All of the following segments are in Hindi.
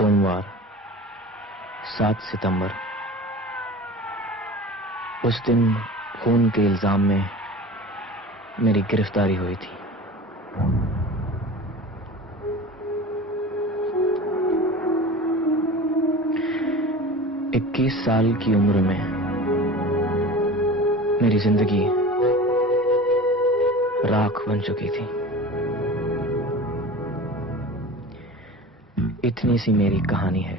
सोमवार 7 सितंबर। उस दिन खून के इल्जाम में मेरी गिरफ्तारी हुई थी। इक्कीस साल की उम्र में मेरी जिंदगी राख बन चुकी थी। इतनी सी मेरी कहानी है।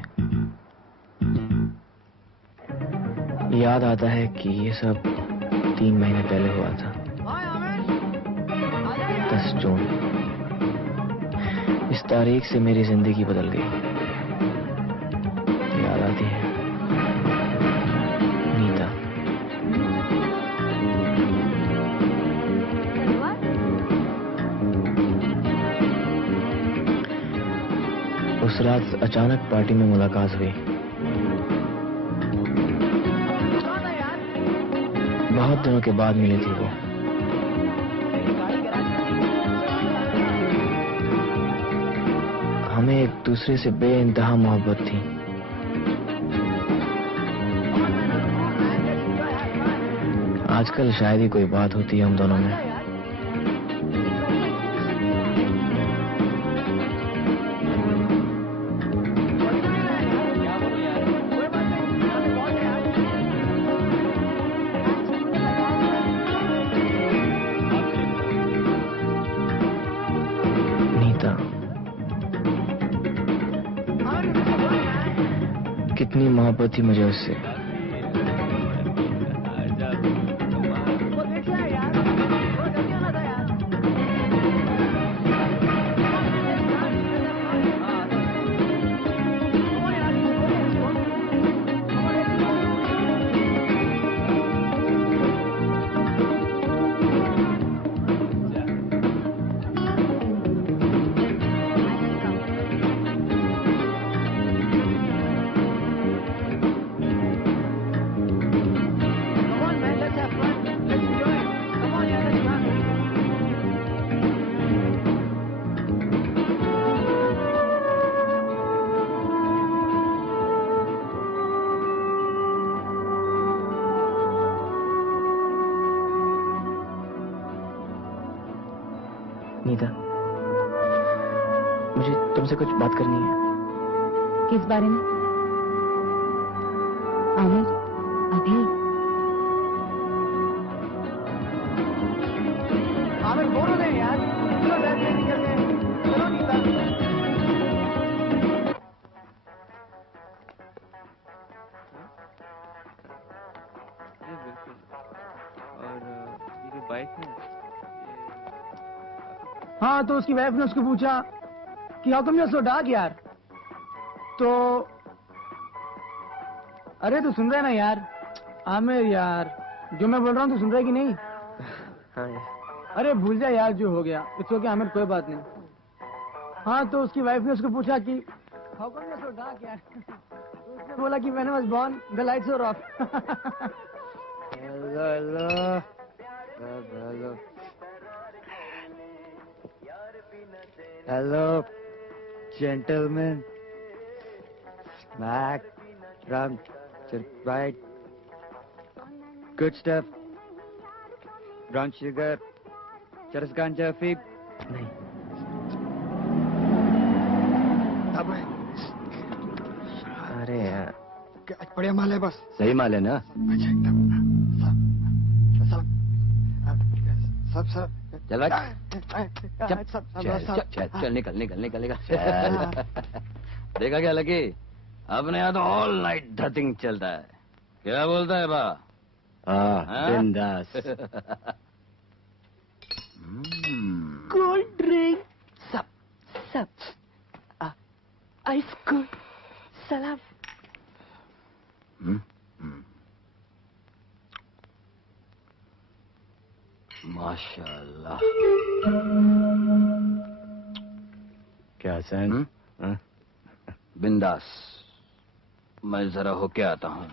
याद आता है कि ये सब 3 महीने पहले हुआ था। 10 जून। इस तारीख से मेरी जिंदगी बदल गई। याद आती है नीता। उस रात अचानक पार्टी में मुलाकात हुई। बहुत दिनों के बाद मिली थी वो। हमें एक दूसरे से बेइंतहा मोहब्बत थी। आजकल शायद ही कोई बात होती है हम दोनों में। कितनी मोहब्बत थी मुझे उससे। नीता, मुझे तुमसे कुछ बात करनी है। किस बारे में? आमिर, अभी? आमिर बोलो नहीं यार, चलो बैठ निकलते हैं। चलो नीता। जी बिल्कुल। और ये जो बाइक है, हाँ तो उसकी वाइफ ने उसको पूछा कि how come you are so dark यार। तो अरे तू सुन रहा है ना यार? आमिर यार, जो मैं बोल रहा हूँ तू सुन रहा है कि नहीं? हाँ यार। अरे भूल जा यार, जो हो गया इट्स ओके आमिर, कोई बात नहीं। हाँ तो उसकी वाइफ ने उसको पूछा कि how come you are so dark यार। तो उसने बोला कि when I was born the lights were off. Hello hello hello hello gentlemen, smack, rum, right, good stuff, brown sugar, चरस गांजा फीब नहीं। अब अरे यार, बढ़िया माल है बस। सही माल है ना? अच्छा एकदम सब सब चल भाई, सब चल निकल निकल निकल निकल। देखा क्या लकी, अपने यहाँ तो ऑल नाइट धतिंग चलता है। क्या बोलता है बा? हाँ बिंदास। कोल्ड ड्रिंक सब सब आइस कोल्ड सलाम। माशाल्लाह। क्या सैन? बिंदास, मैं जरा होके आता हूँ।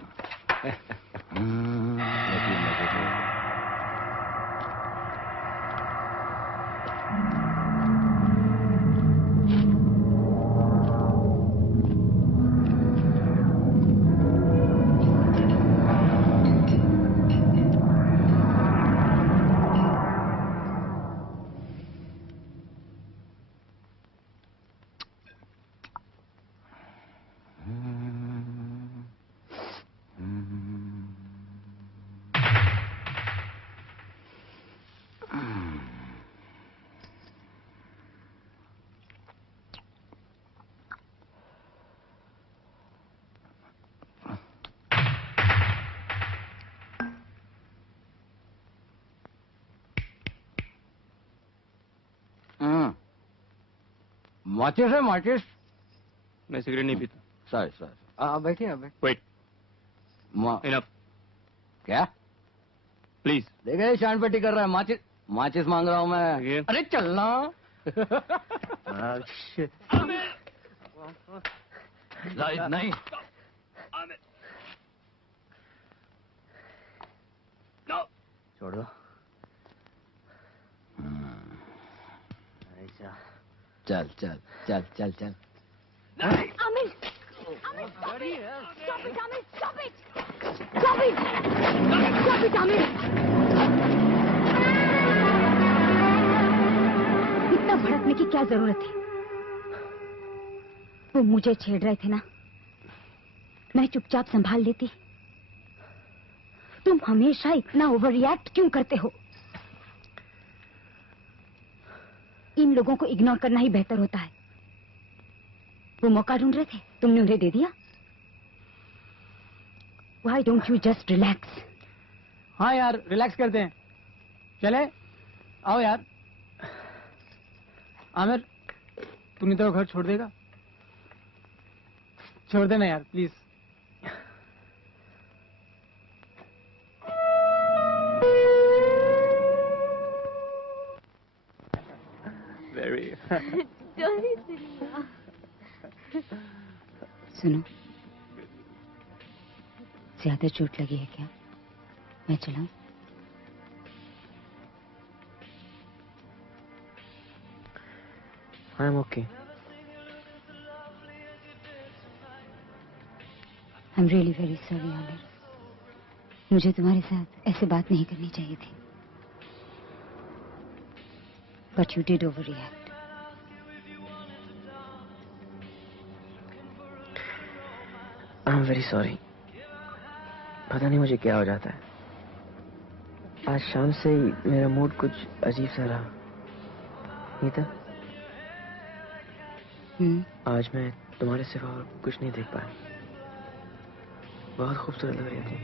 माचिस है माचिस? मैं सिगरेट नहीं पीता। सर आप बैठिए आप बैठिए। Wait, enough. क्या प्लीज। देखा ये शान पेटी कर रहा है। माचिस माचिस मांग रहा हूँ मैं। अरे चलना। जाहिद नहीं। छोड़ दो। ऐसा। चल चल चल चल चल। Amir! Amir, stop it! Stop it, Amir! Stop it! Stop it! Stop it, Amir! इतना भड़कने की क्या जरूरत थी? वो मुझे छेड़ रहे थे ना, मैं चुपचाप संभाल लेती। तुम हमेशा इतना ओवर रिएक्ट क्यों करते हो? इन लोगों को इग्नोर करना ही बेहतर होता है। वो मौका ढूंढ रहे थे, तुमने उन्हें दे दिया। Why don't you just relax? हाँ यार, रिलैक्स करते हैं। चले, आओ यार। आमिर, तू नहीं तो घर छोड़ देगा? छोड़ देना यार, प्लीज। Very. सुनो, ज्यादा चोट लगी है क्या? मैं चलाऊं? I'm okay. I'm really very sorry, Aamir. मुझे तुम्हारे साथ ऐसे बात नहीं करनी चाहिए थी। But you did overreact. I'm very sorry. पता नहीं मुझे क्या हो जाता है। आज शाम से ही मेरा मूड कुछ अजीब सा रहा। नीता, आज मैं तुम्हारे सिवा और कुछ नहीं देख पाया। बहुत खूबसूरत लग रही थी।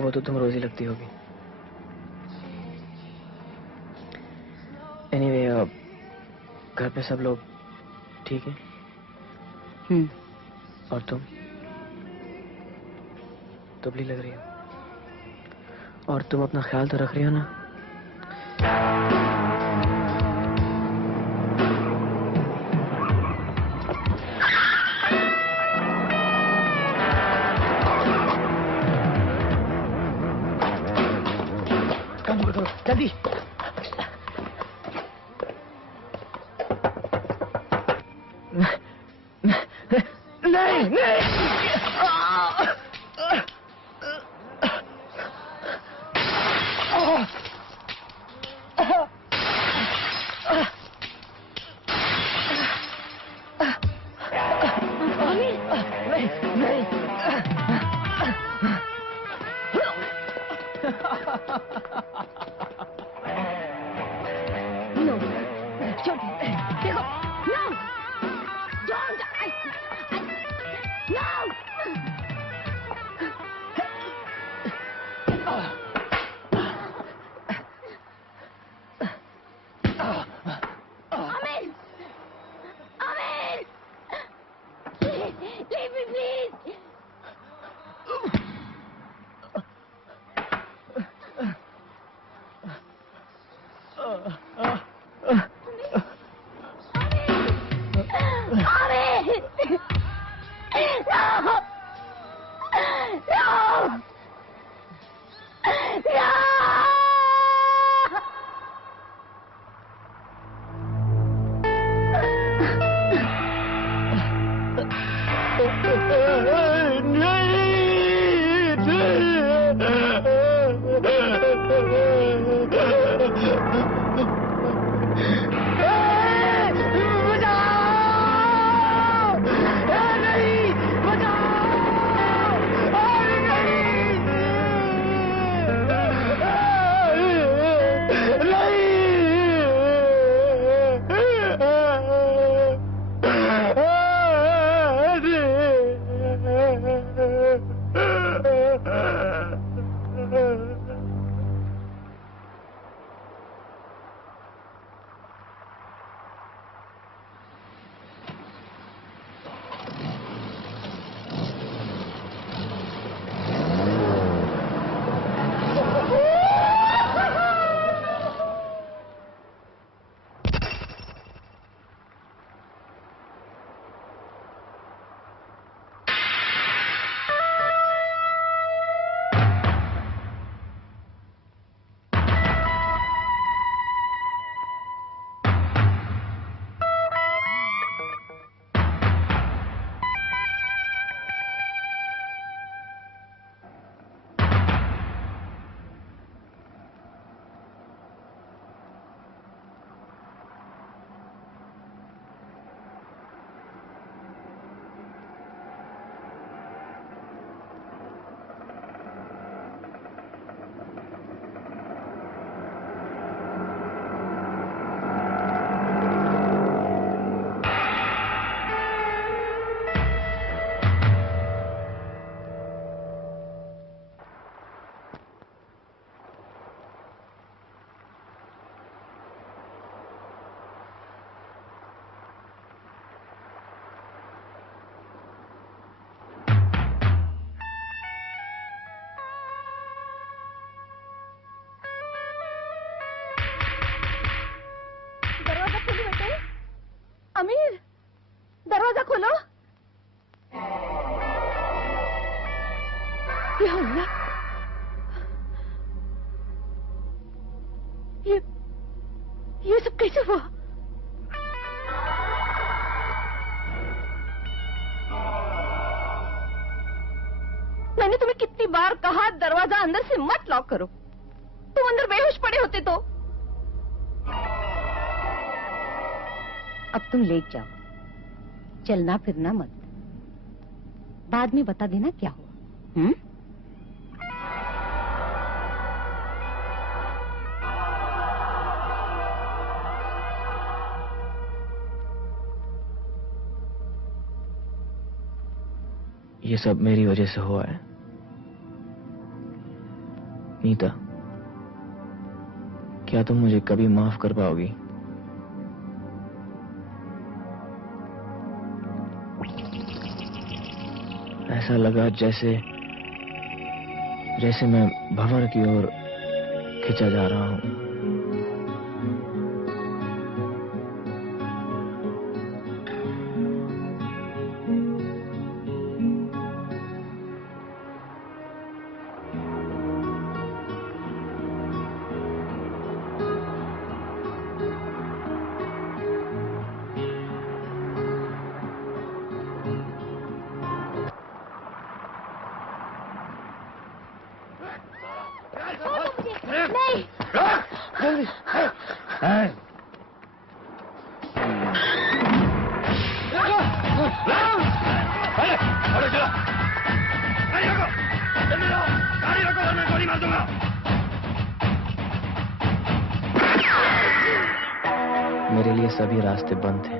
वो तो तुम रोज ही लगती होगी। एनीवे, घर पे सब लोग ठीक है? और तुम दुबली लग रही हो। और तुम अपना ख्याल तो रख रही हो ना? जल्दी। नहीं नहीं। क्या हुआ? ये सब कैसे हुआ? मैंने तुम्हें कितनी बार कहा दरवाजा अंदर से मत लॉक करो। तुम अंदर बेहोश पड़े होते तो। अब तुम लेट जाओ, चलना फिरना मत, बाद में बता देना क्या हुआ। ये सब मेरी वजह से हुआ है नीता। क्या तुम मुझे कभी माफ कर पाओगी? ऐसा लगा जैसे मैं भंवर की ओर खिंचा जा रहा हूं। मेरे लिए सभी रास्ते बंद थे,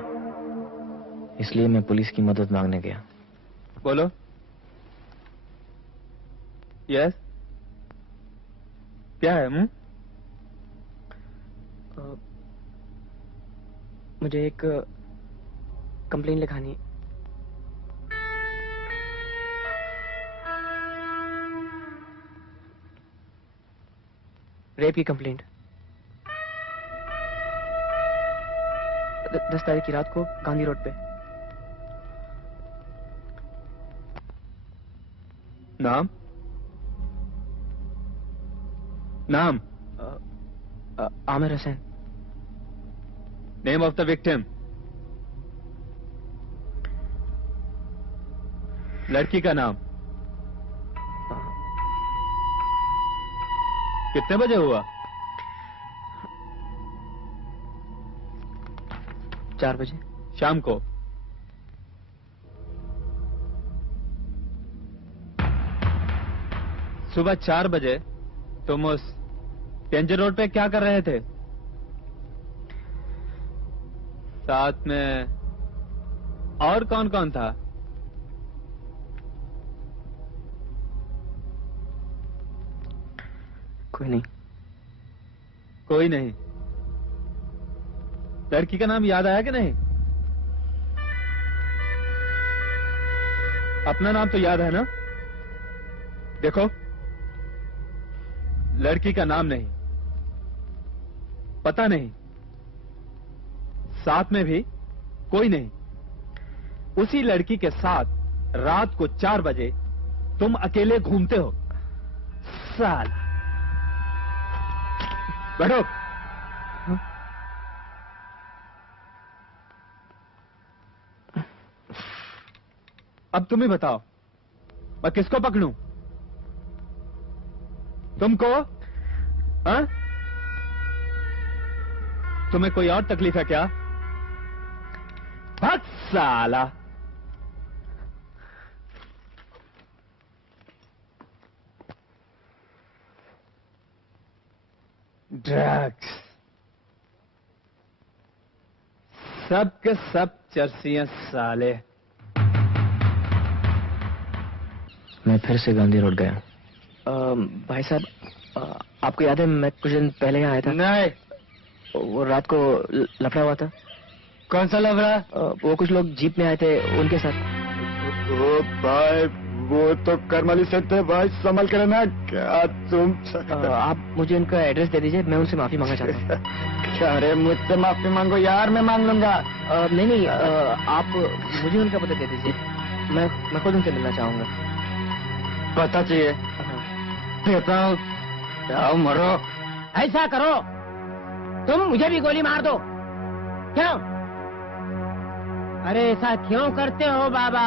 इसलिए मैं पुलिस की मदद मांगने गया। बोलो। यस, क्या है? मुझे एक कंप्लेन लिखानी है। रेप की कंप्लेंट। 10 तारीख की रात को गांधी रोड पे। नाम? नाम? Aamir Hussain. Name of the victim? लड़की का नाम? कितने बजे हुआ? 4 बजे शाम को। सुबह 4 बजे तुम उस टेंजर रोड पे क्या कर रहे थे? साथ में और कौन कौन था? कोई नहीं। कोई नहीं। लड़की का नाम याद आया कि नहीं? अपना नाम तो याद है ना? देखो, लड़की का नाम नहीं, पता नहीं, साथ में भी कोई नहीं। उसी लड़की के साथ रात को 4 बजे तुम अकेले घूमते हो। साल बैठो। अब तुम ही बताओ, मैं किसको पकड़ूं? तुमको? हाँ? तुम्हें कोई और तकलीफ है क्या? भाग साला। ड्रग्स, सब के सब चर्सियां साले। मैं फिर से गांधी रोड गया। भाई साहब, आपको याद है मैं कुछ दिन पहले यहाँ आया था? नहीं। वो रात को लफड़ा हुआ था। कौन सा लफड़ा? वो कुछ लोग जीप में आए थे, उनके साथ। ओ भाई, वो तो करमली से थे भाई, संभल कर ना। क्या तुम आप मुझे उनका एड्रेस दे दीजिए, मैं उनसे माफी मांगना चाहता हूँ। क्या रे, मुझसे माफी मांगो यार, मैं मांग लूंगा। नहीं, आप मुझे उनका पता दे दीजिए, मैं खुद उनसे मिलना चाहूंगा। पता चाहिए? देता हूँ, जाओ मरो। ऐसा करो, तुम मुझे भी गोली मार दो। क्यों? अरे ऐसा क्यों करते हो बाबा?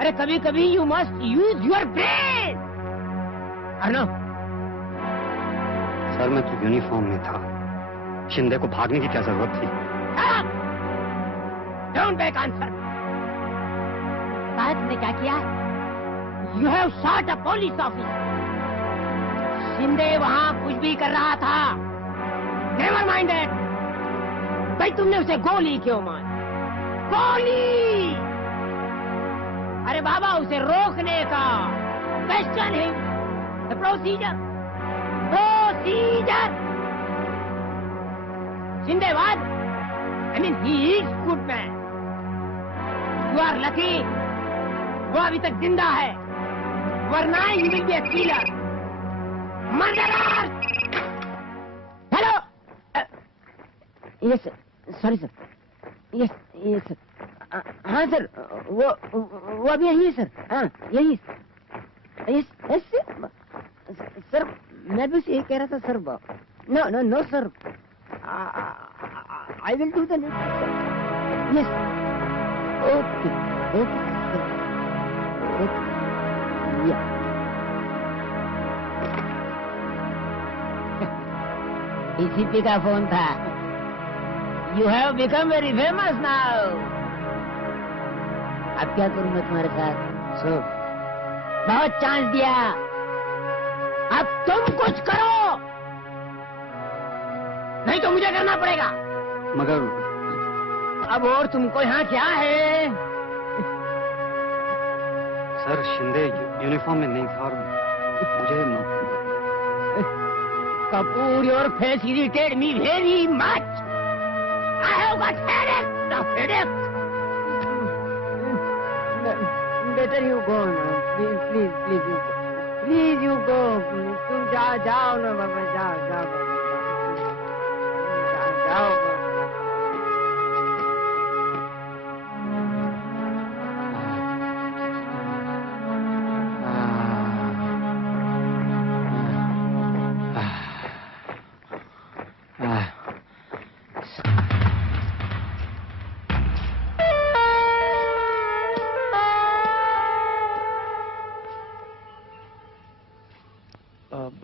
अरे कभी कभी you must use your brain. अर्नो, सर मैं तो यूनिफॉर्म में था, शिंदे को भागने की क्या जरूरत थी? Don't back answer. तुमने क्या किया? You have shot a police officer. Shinde वहां कुछ भी कर रहा था। Never mind it. भाई तुमने उसे गोली क्यों मारी? गोली! अरे बाबा उसे रोकने का क्वेश्चन है। The procedure, procedure. शिंदे वाद, I mean he is good man. You are lucky वो अभी तक जिंदा है, वरना he will be a killer, murderer. Hello, yes sorry sir, yes yes sir. हाँ सर, वो अभी यही है सर। हाँ यही, यस यस सर। मैं भी यही कह रहा था sir. No no no sir, I will do the next. Yes okay okay sir, okay yeah. DCP का फोन था। You have become very famous now. अब क्या करूं मैं तुम्हारे साथ? सो बहुत चांस दिया, अब तुम कुछ करो, नहीं तो मुझे करना पड़ेगा। मगर अब और तुमको यहाँ क्या है? सर शिंदे यूनिफॉर्म में नहीं था और मुझे Kapoor, your face irritated me very much. I have got headache. The headache. Better you go now. Please, please, please you go. Please you go. तुम जाओ ना बाबा, जाओ जाओ।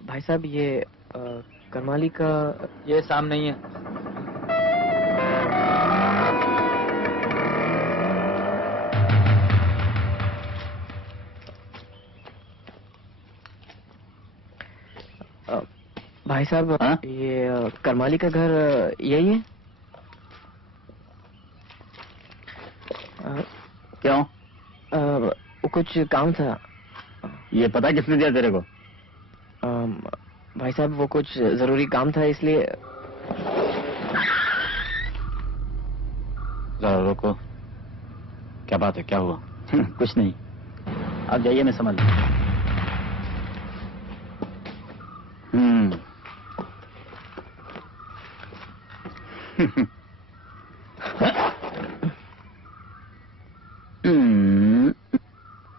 भाई साहब ये करमाली का ये सामने ही है। भाई साहब हाँ? ये करमाली का घर यही है? क्यों? वो कुछ काम था। ये पता किसने दिया तेरे को? भाई साहब वो कुछ जरूरी काम था इसलिए। जरा रुको, क्या बात है, क्या हुआ? कुछ नहीं, आप जाइए, मैं समझ लूं।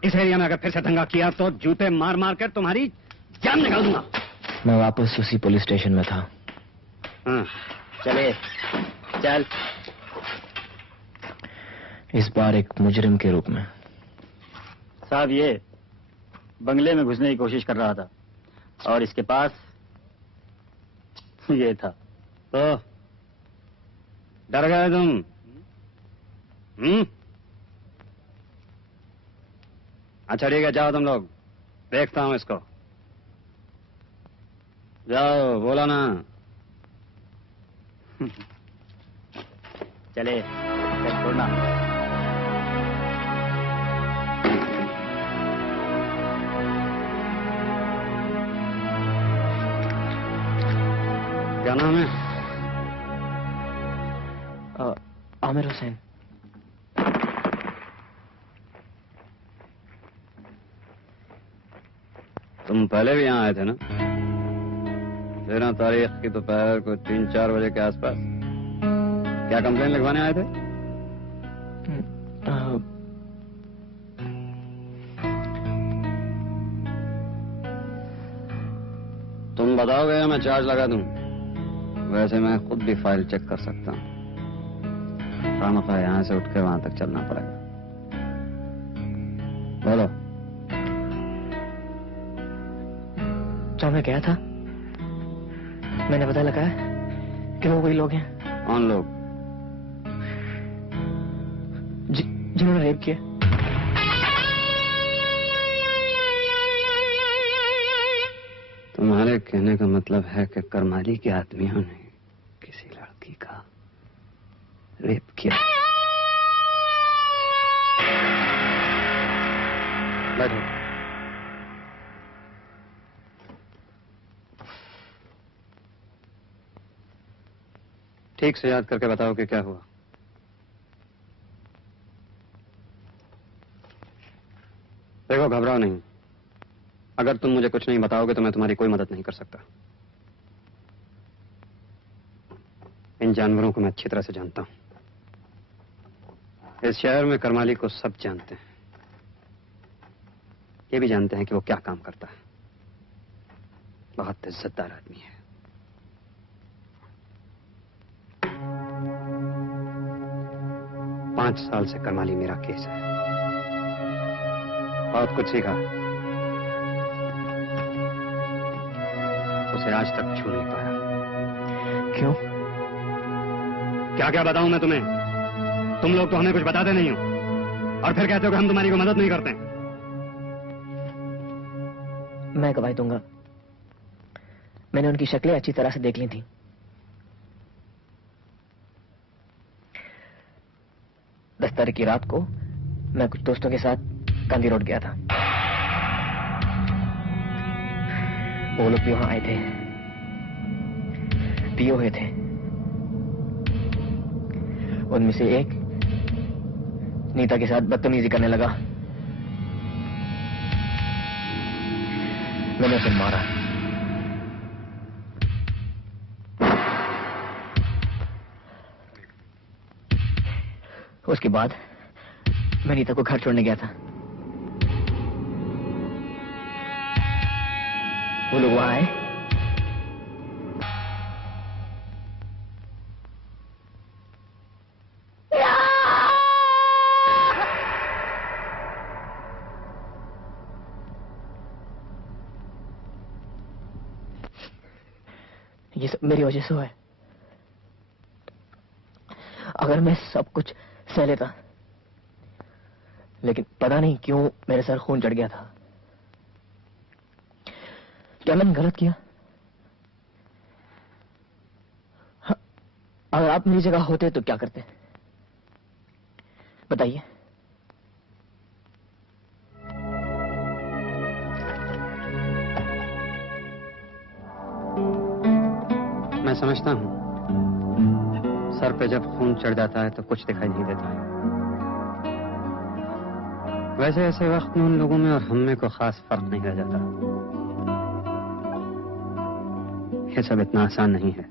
इस एरिया में अगर फिर से दंगा किया तो जूते मार मार कर तुम्हारी जान निकाल दूंगा। मैं वापस उसी पुलिस स्टेशन में था। हाँ। चले चल। इस बार एक मुजरिम के रूप में। साहब ये बंगले में घुसने की कोशिश कर रहा था और इसके पास ये था। तो डर गए तुम? अच्छा ठीक है, जाओ तुम लोग, देखता हूं इसको। जाओ, बोला ना। चले चल, छोड़ना। क्या नाम है? आमिर हुसैन। तुम पहले भी यहाँ आए थे ना? 13 तारीख की दोपहर को 3-4 बजे के आसपास। क्या कंप्लेन लिखवाने आए थे? तुम बताओगे या मैं चार्ज लगा दूं? वैसे मैं खुद भी फाइल चेक कर सकता हूँ। खामखा यहाँ से उठ के वहां तक चलना पड़ेगा। बोलो। जहाँ मैं गया था मैंने पता लगाया कि वो वही लोग हैं। कौन लोग? जिन्होंने रेप किया। तुम्हारे कहने का मतलब है कि करमाली के आदमियों ने किसी लड़की का रेप किया। बैठो। ठीक से याद करके बताओ कि क्या हुआ। देखो, घबराओ नहीं। अगर तुम मुझे कुछ नहीं बताओगे तो मैं तुम्हारी कोई मदद नहीं कर सकता। इन जानवरों को मैं अच्छी तरह से जानता हूं। इस शहर में करमाली को सब जानते हैं। ये भी जानते हैं कि वो क्या काम करता है। बहुत इज्जतदार आदमी है। पांच साल से करमाली मेरा केस है। बहुत कुछ सीखा। उसे आज तक छू नहीं पाया। क्यों? क्या क्या बताऊं मैं तुम्हें? तुम लोग तो हमें कुछ बताते नहीं हो और फिर कहते हो कि हम तुम्हारी को मदद नहीं करते। मैं गवाही दूंगा। मैंने उनकी शक्लें अच्छी तरह से देख ली थी। 10 तारीख की रात को मैं कुछ दोस्तों के साथ गांधी रोड गया था। वो लोग भी वहां आए थे, पिए हुए थे। उनमें से एक नीता के साथ बदतमीजी करने लगा। मैंने उसे मारा। उसके बाद मैं नीता को घर छोड़ने गया था। वो लोग वहां आए। ये सब मेरी वजह से हुआ है। अगर मैं सब कुछ सह लेता, लेकिन पता नहीं क्यों मेरे सर खून चढ़ गया था। क्या मैंने गलत किया? अगर आप मेरी जगह होते तो क्या करते? बताइए। मैं समझता हूं, सर पे जब खून चढ़ जाता है तो कुछ दिखाई नहीं देता है। वैसे ऐसे वक्त में उन लोगों में और हम में को खास फर्क नहीं रह जाता। ये सब इतना आसान नहीं है।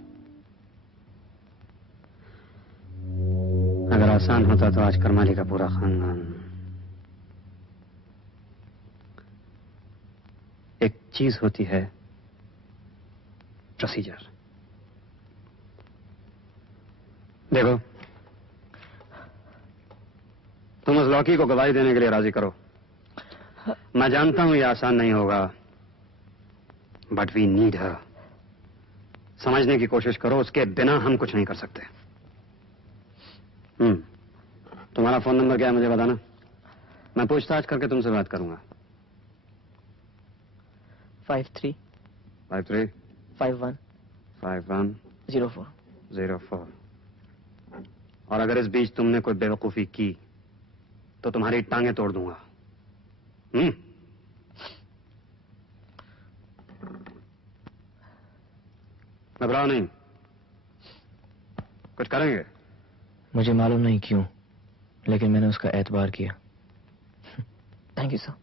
अगर आसान होता तो आज करमाली का पूरा खानदान। एक चीज होती है प्रोसीजर। देखो, तुम उस लौकी को गवाही देने के लिए राजी करो। मैं जानता हूं ये आसान नहीं होगा, बट वी नीड हर। समझने की कोशिश करो, उसके बिना हम कुछ नहीं कर सकते। तुम्हारा फोन नंबर क्या है मुझे बताना। मैं पूछताछ करके तुमसे बात करूंगा। 53 53 51 51 04 04। और अगर इस बीच तुमने कोई बेवकूफी की तो तुम्हारी टांगें तोड़ दूंगा। घबराओ नहीं, कुछ करेंगे। मुझे मालूम नहीं क्यों, लेकिन मैंने उसका एतबार किया। Thank you sir.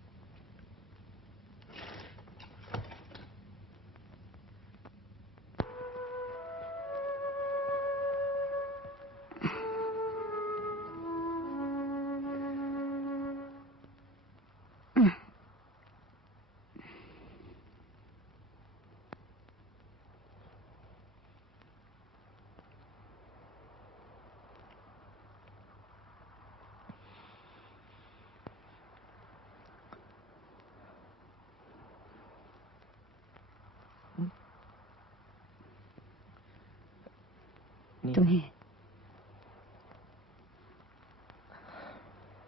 इतनी। तुम्हें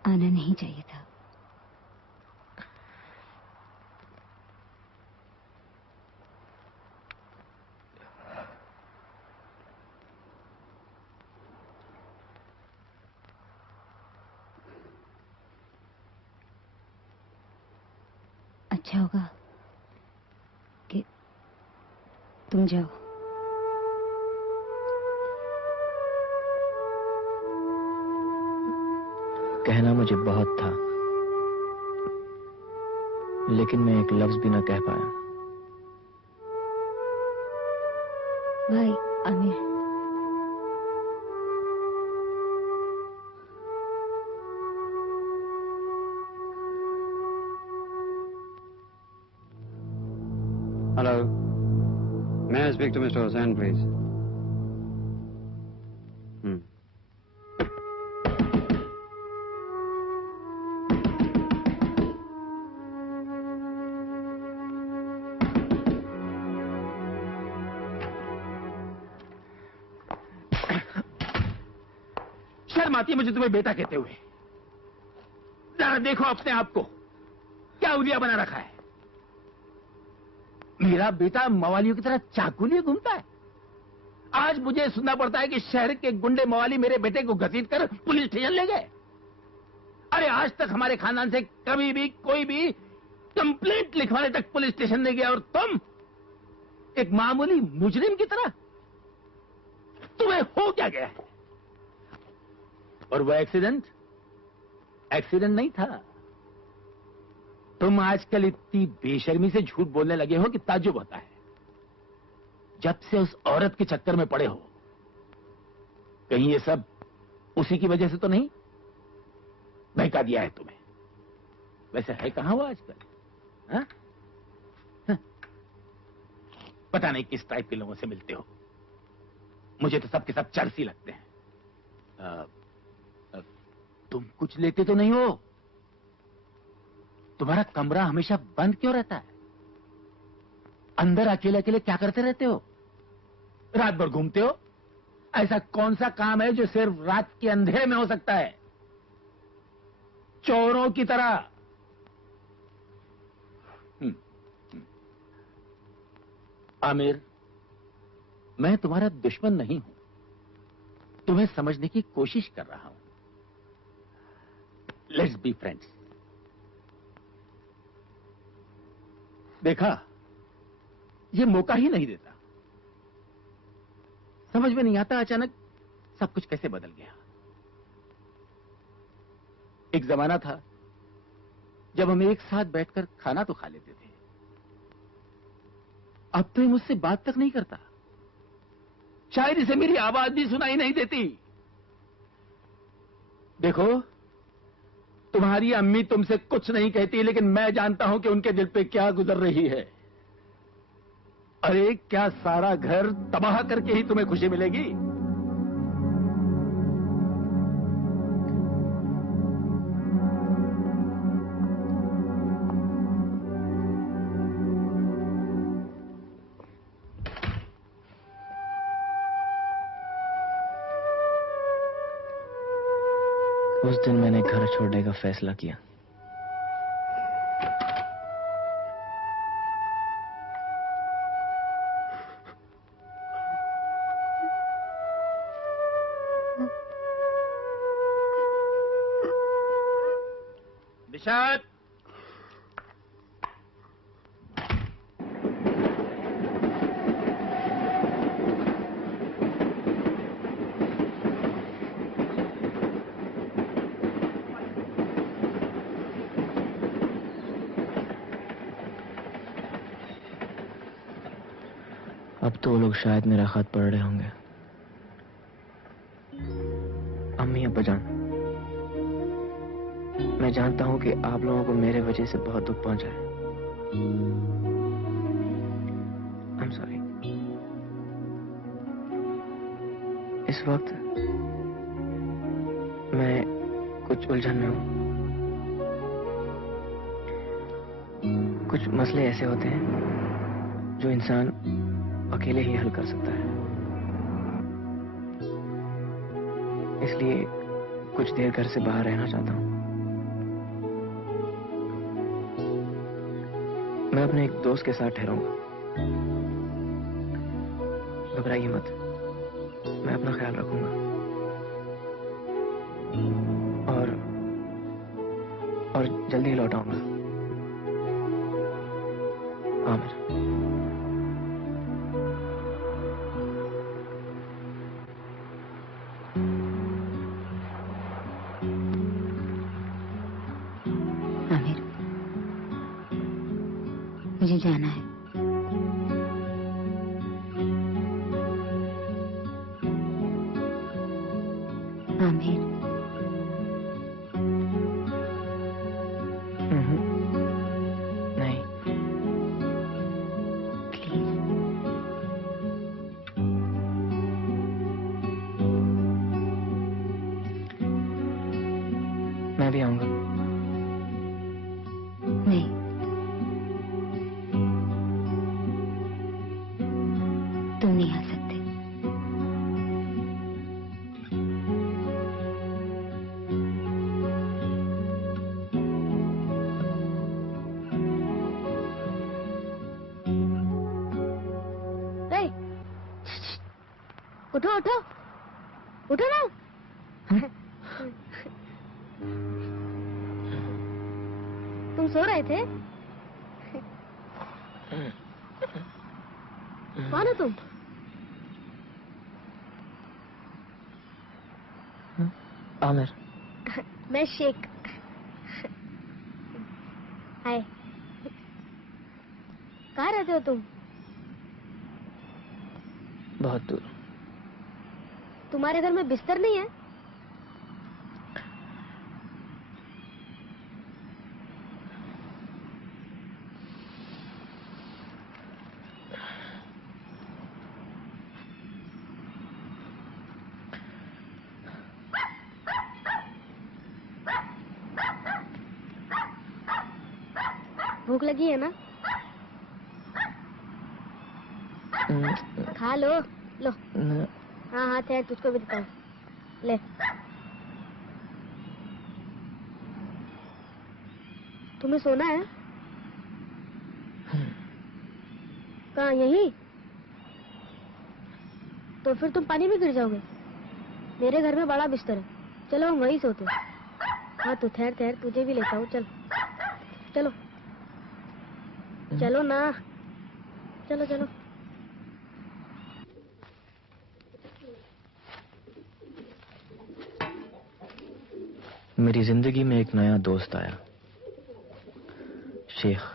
आना नहीं चाहिए था। अच्छा होगा कि तुम जाओ। कहना मुझे बहुत था, लेकिन मैं एक लफ्ज भी ना कह पाया। भाई Aamir, Hello. May I speak to Mr. Hussain, please? शर्म आती है मुझे तुम्हें बेटा कहते हुए। जरा देखो अपने आप को, क्या उलिया बना रखा है। मेरा बेटा मवालियों की तरह चाकू लिए घूमता है। आज मुझे सुनना पड़ता है कि शहर के गुंडे मवाली मेरे बेटे को घसीट कर पुलिस स्टेशन ले गए। अरे आज तक हमारे खानदान से कभी भी कोई भी कंप्लेंट लिखवाने तक पुलिस स्टेशन नहीं गया, और तुम एक मामूली मुजरिम की तरह। तुम्हें हो क्या गया है? और वो एक्सीडेंट नहीं था। तुम आजकल इतनी बेशर्मी से झूठ बोलने लगे हो कि ताज्जुब होता है। जब से उस औरत के चक्कर में पड़े हो, कहीं ये सब उसी की वजह से तो नहीं? बहका दिया है तुम्हें। वैसे है कहां वो आजकल? हाँ? हाँ? पता नहीं किस टाइप के लोगों से मिलते हो। मुझे तो सबके सब चरसी लगते हैं। तुम कुछ लेते तो नहीं हो? तुम्हारा कमरा हमेशा बंद क्यों रहता है? अंदर अकेले अकेले क्या करते रहते हो? रात भर घूमते हो? ऐसा कौन सा काम है जो सिर्फ रात के अंधेरे में हो सकता है? चोरों की तरह। आमिर, मैं तुम्हारा दुश्मन नहीं हूं, तुम्हें समझने की कोशिश कर रहा हूं। Let's be friends. देखा, ये मौका ही नहीं देता। समझ में नहीं आता अचानक सब कुछ कैसे बदल गया। एक जमाना था जब हम एक साथ बैठकर खाना तो खा लेते थे। अब तो ये मुझसे बात तक नहीं करता। शायद इसे मेरी आवाज भी सुनाई नहीं देती। देखो, तुम्हारी अम्मी तुमसे कुछ नहीं कहती, लेकिन मैं जानता हूं कि उनके दिल पे क्या गुजर रही है। अरे क्या सारा घर तबाह करके ही तुम्हें खुशी मिलेगी? उस दिन मैंने घर छोड़ने का फैसला किया। निशाद, अब तो वो लोग शायद मेरा खत पढ़ रहे होंगे। अम्मी अब्बाजान, मैं जानता हूं कि आप लोगों को मेरे वजह से बहुत दुख पहुंचा है। I'm sorry। इस वक्त मैं कुछ उलझन में हूं। कुछ मसले ऐसे होते हैं जो इंसान अकेले ही हल कर सकता है। इसलिए कुछ देर घर से बाहर रहना चाहता हूँ। मैं अपने एक दोस्त के साथ ठहरूंगा। घबराइए मत, मैं अपना ख्याल रखूंगा। और जल्दी लौट आऊंगा। आमिर। आमिर, मुझे जाना है। आमिर, नहीं। प्लीज। मैं भी आऊंगा। नहीं, तुम नहीं आ सकते। उठो उठो उठो ना। तुम सो रहे थे? कौन हो तुम? आमिर। मैं शेख। हाय। कहाँ रहते हो तुम? बहुत दूर। तुम्हारे घर में बिस्तर नहीं है? भूख लगी है ना? खा लो। लो। हाँ हाँ ठहर, तुझको भी दिखाओ। ले। तुम्हें सोना है? कहाँ, यहीं? तो फिर तुम पानी में गिर जाओगे। मेरे घर में बड़ा बिस्तर है, चलो हम वहीं सोते। हाँ तू ठहर ठहर, तुझे भी लेता हूँ। चल चलो चलो ना, चलो चलो। मेरी जिंदगी में एक नया दोस्त आया, शेख।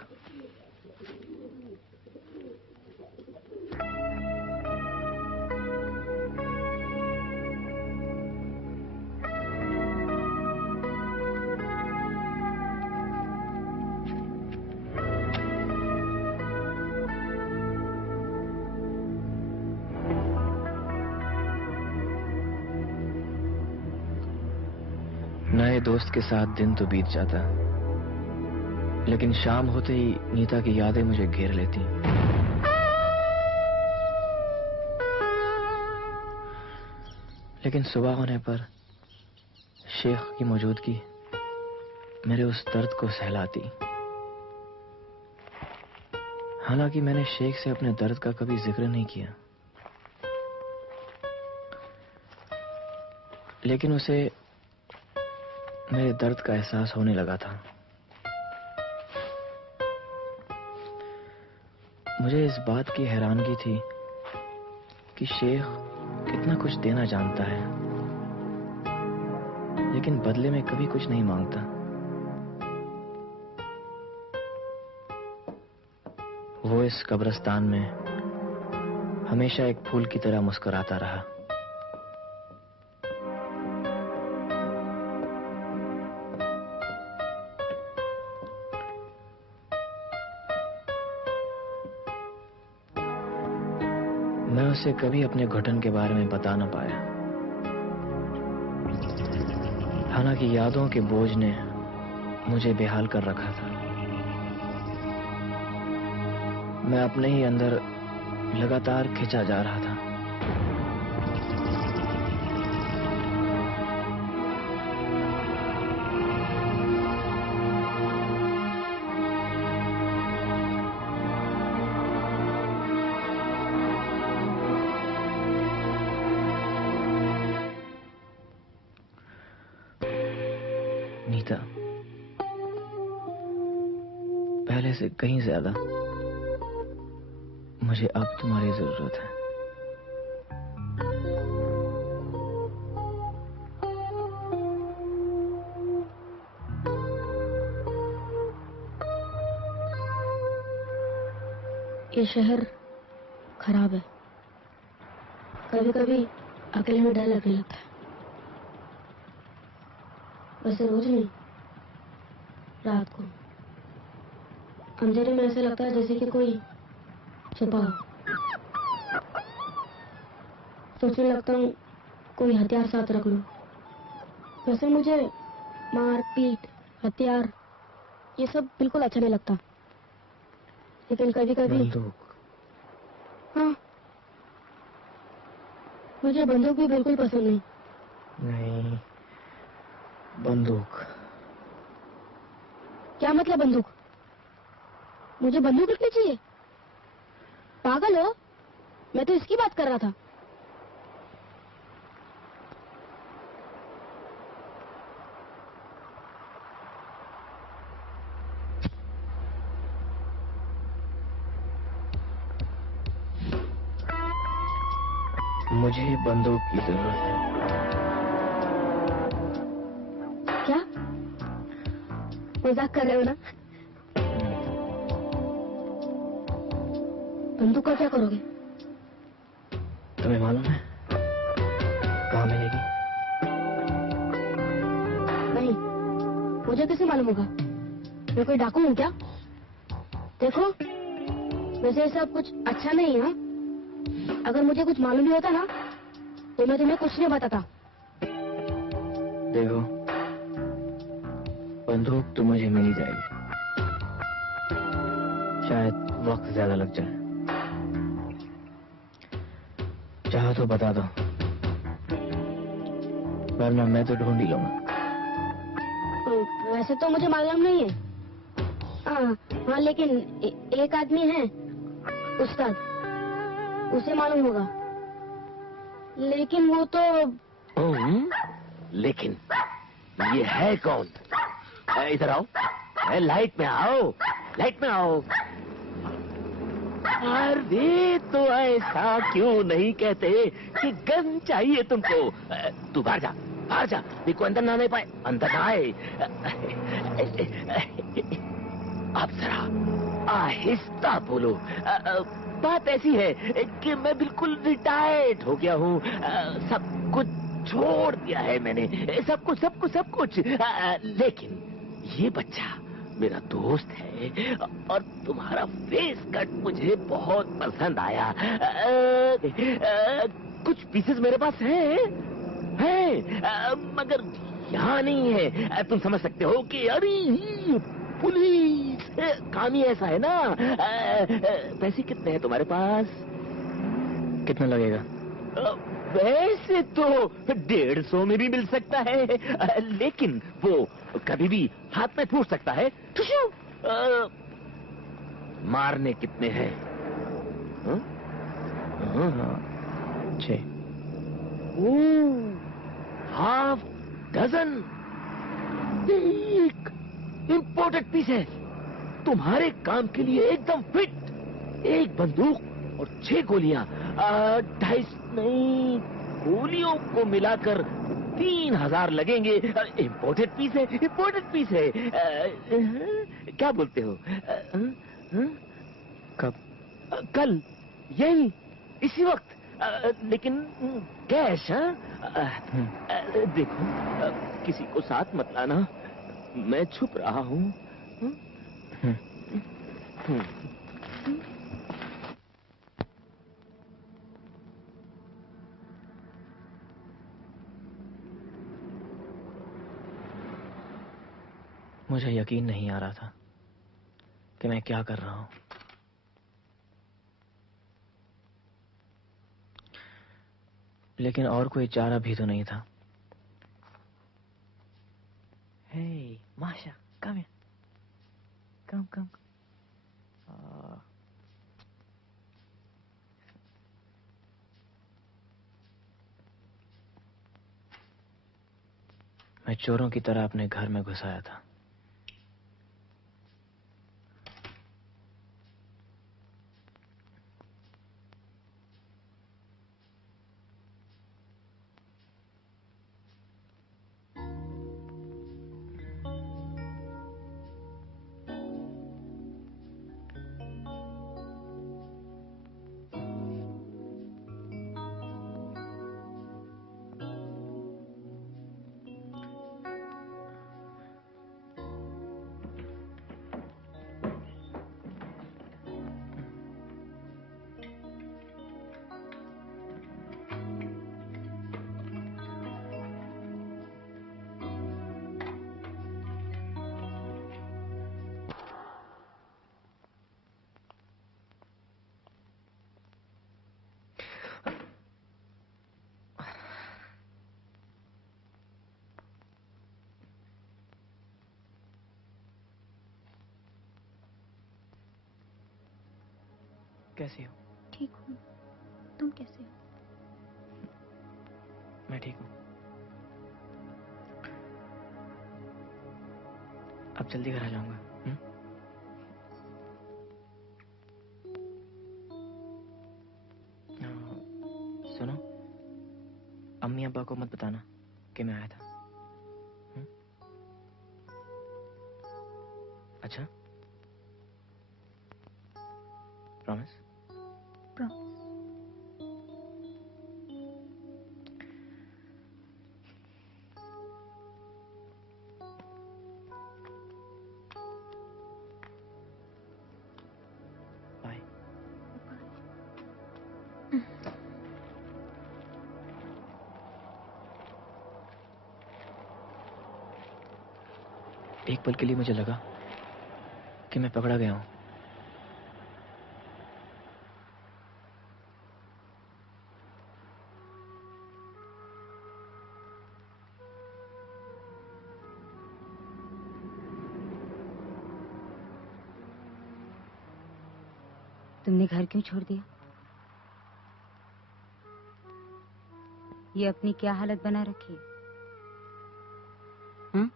नए दोस्त के साथ दिन तो बीत जाता, लेकिन शाम होते ही नीता की यादें मुझे घेर लेती। लेकिन सुबह होने पर शेख की मौजूदगी मेरे उस दर्द को सहलाती। हालांकि मैंने शेख से अपने दर्द का कभी जिक्र नहीं किया, लेकिन उसे मेरे दर्द का एहसास होने लगा था। मुझे इस बात की हैरानगी थी कि शेख कितना कुछ देना जानता है, लेकिन बदले में कभी कुछ नहीं मांगता। वो इस कब्रिस्तान में हमेशा एक फूल की तरह मुस्कुराता रहा। मैं उसे कभी अपने घुटन के बारे में बता न पाया। हालांकि यादों के बोझ ने मुझे बेहाल कर रखा था। मैं अपने ही अंदर लगातार खिंचा जा रहा था। से कहीं ज्यादा मुझे अब तुम्हारी जरूरत है। ये शहर खराब है। कभी कभी अकेले में डर लगने लगता है। वैसे रोज नहीं, रात को अंधेरे में ऐसा लगता है जैसे कि कोई छुपा हो। सोचने लगता हूँ कोई हथियार साथ रख लूं। वैसे मुझे मार पीट हथियार ये सब बिल्कुल अच्छा नहीं लगता, लेकिन कभी कभी बंदूक। हाँ, मुझे बंदूक भी बिल्कुल पसंद नहीं। नहीं, बंदूक। क्या मतलब बंदूक? मुझे बंदूक रखनी चाहिए? पागल हो? मैं तो इसकी बात कर रहा था। मुझे बंदूक की जरूरत है। क्या मजाक कर रहे हो ना? बंदूक का क्या करोगे? तुम्हें मालूम है कहाँ मिलेगी? नहीं, मुझे कैसे मालूम होगा? मैं कोई डाकू हूँ क्या? देखो, वैसे ये सब कुछ अच्छा नहीं है। अगर मुझे कुछ मालूम भी होता ना तो मैं तुम्हें कुछ नहीं बताता। देखो, बंदूक तो मुझे मिल ही जाएगी। शायद वक्त ज्यादा लग जाए। चाहो तो बता दो, वरना मैं तो ढूंढ ही लूंगा। वैसे तो मुझे मालूम नहीं है। हाँ, लेकिन एक आदमी है उस्ताद, उसे मालूम होगा। लेकिन वो तो लेकिन ये है कौन? इधर आओ, लाइट में आओ, लाइट में आओ। अरे तो ऐसा क्यों नहीं कहते कि गन चाहिए तुमको? तू बाहर जा, बाहर जा, देखो अंदर ना नहीं पाए, अंदर ना आए। अब जरा आहिस्ता बोलो। बात ऐसी है कि मैं बिल्कुल रिटायर्ड हो गया हूँ। सब कुछ छोड़ दिया है मैंने, सब कुछ सब कुछ सब कुछ। लेकिन ये बच्चा मेरा दोस्त है और तुम्हारा फेस कट मुझे बहुत पसंद आया। कुछ पीसेस मेरे पास हैं, मगर यहाँ नहीं है। तुम समझ सकते हो कि अरे पुलिस काम ही ऐसा है ना। पैसे कितने हैं तुम्हारे पास? कितना लगेगा? वैसे तो 150 में भी मिल सकता है, लेकिन वो कभी भी हाथ में फूट सकता है। मारने कितने हैं? 6। Half dozen. एक इंपोर्टेड पीस है, तुम्हारे काम के लिए एकदम फिट। एक बंदूक और 6 गोलियां, 250 नहीं, गोलियों को मिलाकर 3000 लगेंगे। इंपोर्टेड पीस है, इंपोर्टेड पीस है। क्या बोलते हो? कब? कल, यही इसी वक्त। लेकिन कैश। देखो, किसी को साथ मत लाना, मैं छुप रहा हूँ। मुझे यकीन नहीं आ रहा था कि मैं क्या कर रहा हूँ। लेकिन और कोई चारा भी तो नहीं था। Hey, Masha, come here. Come. मैं चोरों की तरह अपने घर में घुस आया था। कैसी हो? ठीक हूँ, तुम कैसे हो? मैं ठीक हूँ। अब जल्दी घर आ जाऊंगा। सुनो, अम्मी अब्बा को मत बताना कि मैं आया था। अच्छा? प्रॉमिस? प्रॉमिस। बाय। एक पल के लिए मुझे लगा कि मैं पकड़ा गया हूं। तुमने घर क्यों छोड़ दिया? ये अपनी क्या हालत बना रखी है? हाँ?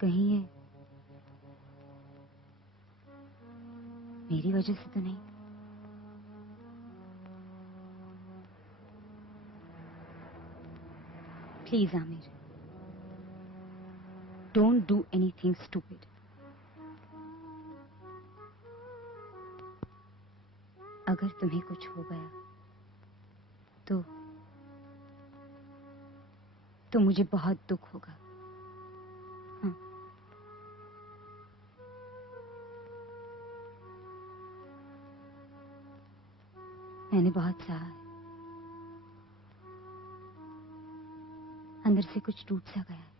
कहीं ये मेरी वजह से तो नहीं? Please Aamir, don't do anything stupid. अगर तुम्हें कुछ हो गया तो मुझे बहुत दुख होगा। हाँ। मैंने बहुत सहा है, अंदर से कुछ टूट सा गया है।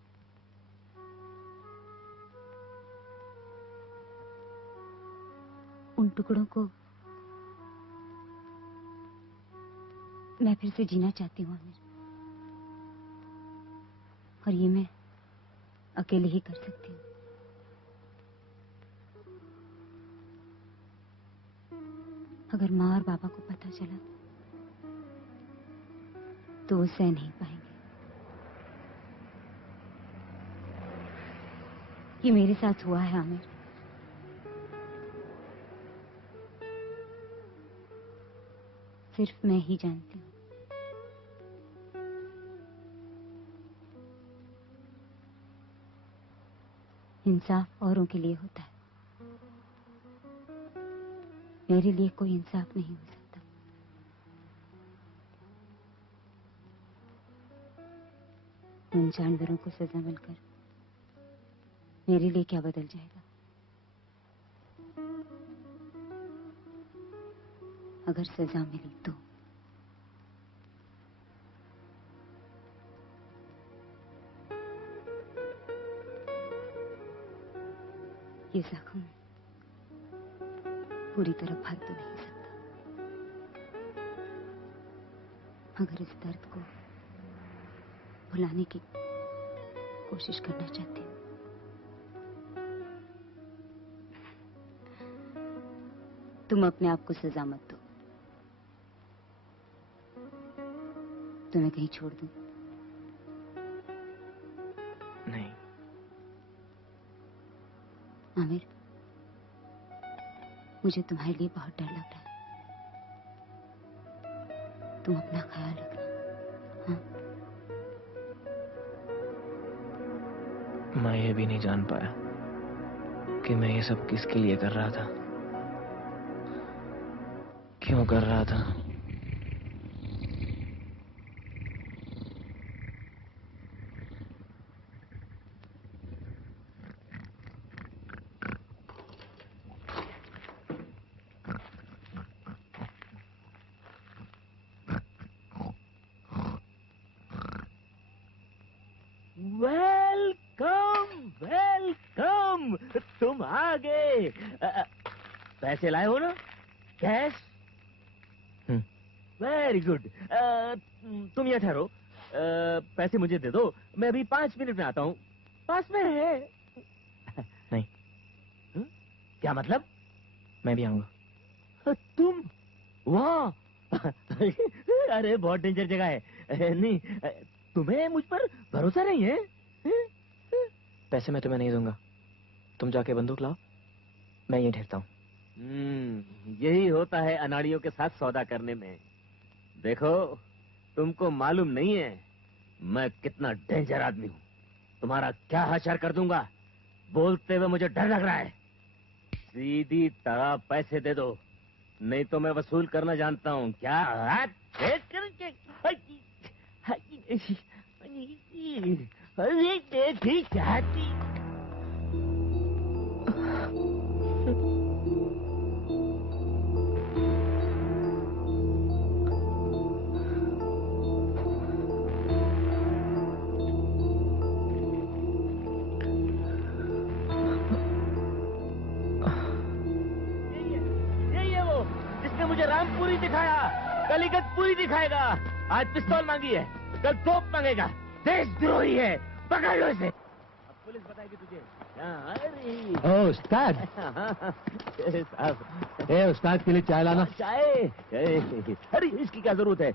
उन टुकड़ों को मैं फिर से जीना चाहती हूँ आमिर, और ये मैं अकेले ही कर सकती हूँ। अगर माँ और पापा को पता चला तो वो सह नहीं पाएंगे। ये मेरे साथ हुआ है आमिर। सिर्फ मैं ही जानती हूँ। इंसाफ औरों के लिए होता है, मेरे लिए कोई इंसाफ नहीं हो सकता। उन जानवरों को सजा मिलकर मेरे लिए क्या बदल जाएगा? अगर सजा मिली तो ये जख्म पूरी तरह भर तो नहीं सकता, मगर इस दर्द को भुलाने की कोशिश करना चाहती हूँ। तुम अपने आप को सजा मत दो। तुम्हें कहीं छोड़ दूं? नहीं। आमिर, मुझे तुम्हारे लिए बहुत डर लग रहा है। तुम अपना ख्याल रखना। हाँ? मैं ये भी नहीं जान पाया कि मैं ये सब किसके लिए कर रहा था, क्यों कर रहा था। वेलकम वेलकम, तुम आ गए। पैसे लाए हो ना? कैश? Very good. तुम यहाँ ठहरो, पैसे मुझे दे दो, मैं अभी 5 मिनट में आता हूँ। पास में है। नहीं। क्या मतलब? मैं भी आऊंगा। तुम वहाँ? अरे बहुत डेंजर जगह है। नहीं, तुम्हें मुझ पर भरोसा नहीं है? पैसे मैं तुम्हें नहीं दूंगा, तुम जाके बंदूक लाओ, मैं यहीं ठहरता हूँ। यही होता है अनाड़ियों के साथ सौदा करने में। देखो, तुमको मालूम नहीं है मैं कितना डेंजर आदमी हूँ। तुम्हारा क्या हाशर कर दूंगा, बोलते हुए मुझे डर लग रहा है। सीधी तरह पैसे दे दो, नहीं तो मैं वसूल करना जानता हूँ। क्या चाहती? मुझे रामपुरी दिखाया, कल इगतपुरी दिखाएगा। आज पिस्तौल मांगी है, कल तोप मांगेगा। देशद्रोही है, पकड़ लो इसे। अब पुलिस बताएगी तुझे। अरे उस्ताद। साहब, उस्ताद के लिए चाय लाना। चाय? अरे इसकी क्या जरूरत है,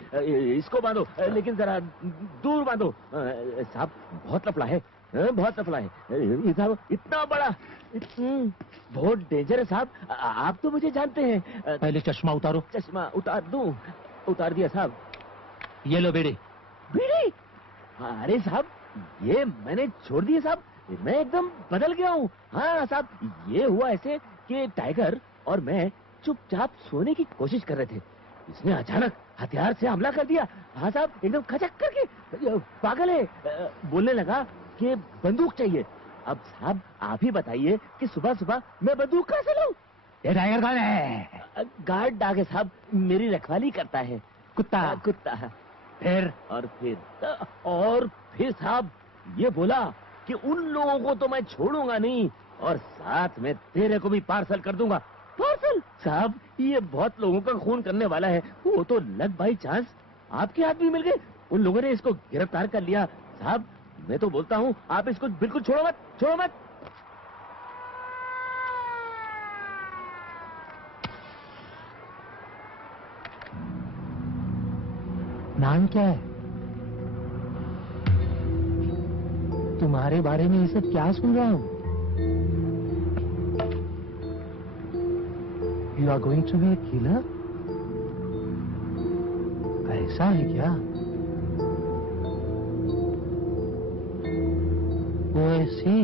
इसको बांधो, लेकिन जरा दूर बांधो। साहब बहुत लफड़ा है, बहुत लफड़ा है। ये साहब इतना बड़ा, बहुत डेंजर है साहब। आप तो मुझे जानते हैं। पहले चश्मा उतारो। चश्मा उतार दूं? उतार दिया साहब। ये लो बीड़ी। बीड़ी? अरे साहब ये मैंने छोड़ दिए साहब, मैं एकदम बदल गया हूँ। हाँ साहब, ये हुआ ऐसे कि टाइगर और मैं चुपचाप सोने की कोशिश कर रहे थे। इसने अचानक हथियार से हमला कर दिया। हाँ साहब, एकदम खचक करके। पागल है, बोलने लगा कि बंदूक चाहिए। अब साहब आप ही बताइए कि सुबह सुबह मैं बंदूक कहाँ से लूं? ये टाइगर कौन है? गार्ड डाग है साहब, मेरी रखवाली करता है। कुत्ता? कुत्ता। फिर? और फिर साहब ये बोला कि उन लोगों को तो मैं छोड़ूंगा नहीं, और साथ में तेरे को भी पार्सल कर दूंगा। पार्सल? साहब ये बहुत लोगों का खून करने वाला है। वो तो लग बाई चांस आपके आदमी मिल गए, उन लोगों ने इसको गिरफ्तार कर लिया। साहब मैं तो बोलता हूँ आप इसको बिल्कुल छोड़ो मत, छोड़ो मत। नाम क्या है? तुम्हारे बारे में ये सब क्या सुन रहा हूँ? You are going to be a killer? ऐसा है क्या? वो ऐसी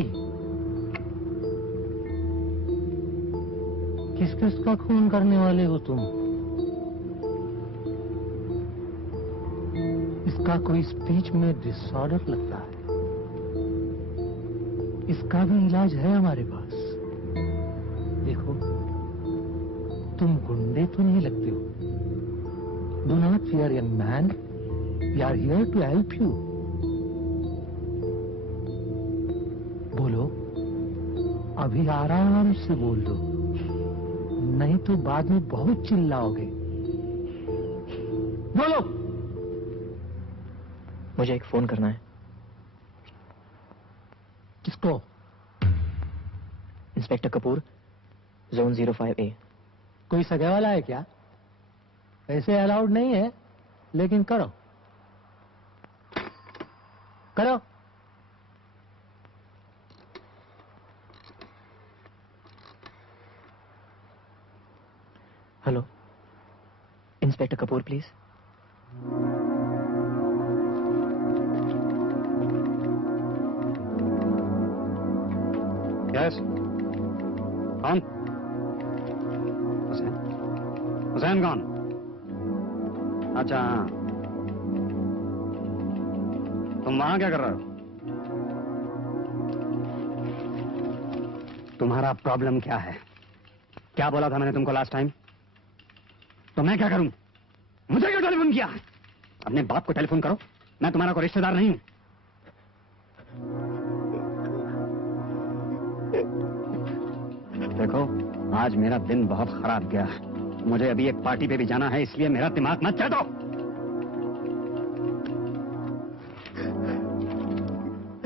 किस किस का खून करने वाले हो तुम? इसका कोई स्पीच में डिसऑर्डर लगता है, इसका भी इलाज है हमारे पास। देखो तुम गुंडे तो नहीं लगते हो। Do not fear young man, we are here to help you. बोलो, अभी आराम से बोल दो, नहीं तो बाद में बहुत चिल्लाओगे। बोलो। मुझे एक फोन करना है। किसको? Inspector Kapoor, zone 05A। कोई सगे वाला है क्या? ऐसे अलाउड नहीं है, लेकिन करो करो। Hello, inspector Kapoor please. Yes, कौन? हुसैन? हुसैन कौन? अच्छा हाँ, तुम वहां क्या कर रहे हो? तुम्हारा प्रॉब्लम क्या है? क्या बोला था मैंने तुमको लास्ट टाइम? तो मैं क्या करूं? मुझे क्यों टेलीफोन किया? अपने बाप को टेलीफोन करो, मैं तुम्हारा कोई रिश्तेदार नहीं हूं। देखो आज मेरा दिन बहुत खराब गया, मुझे अभी एक पार्टी पे भी जाना है, इसलिए मेरा दिमाग मत चढ़ो।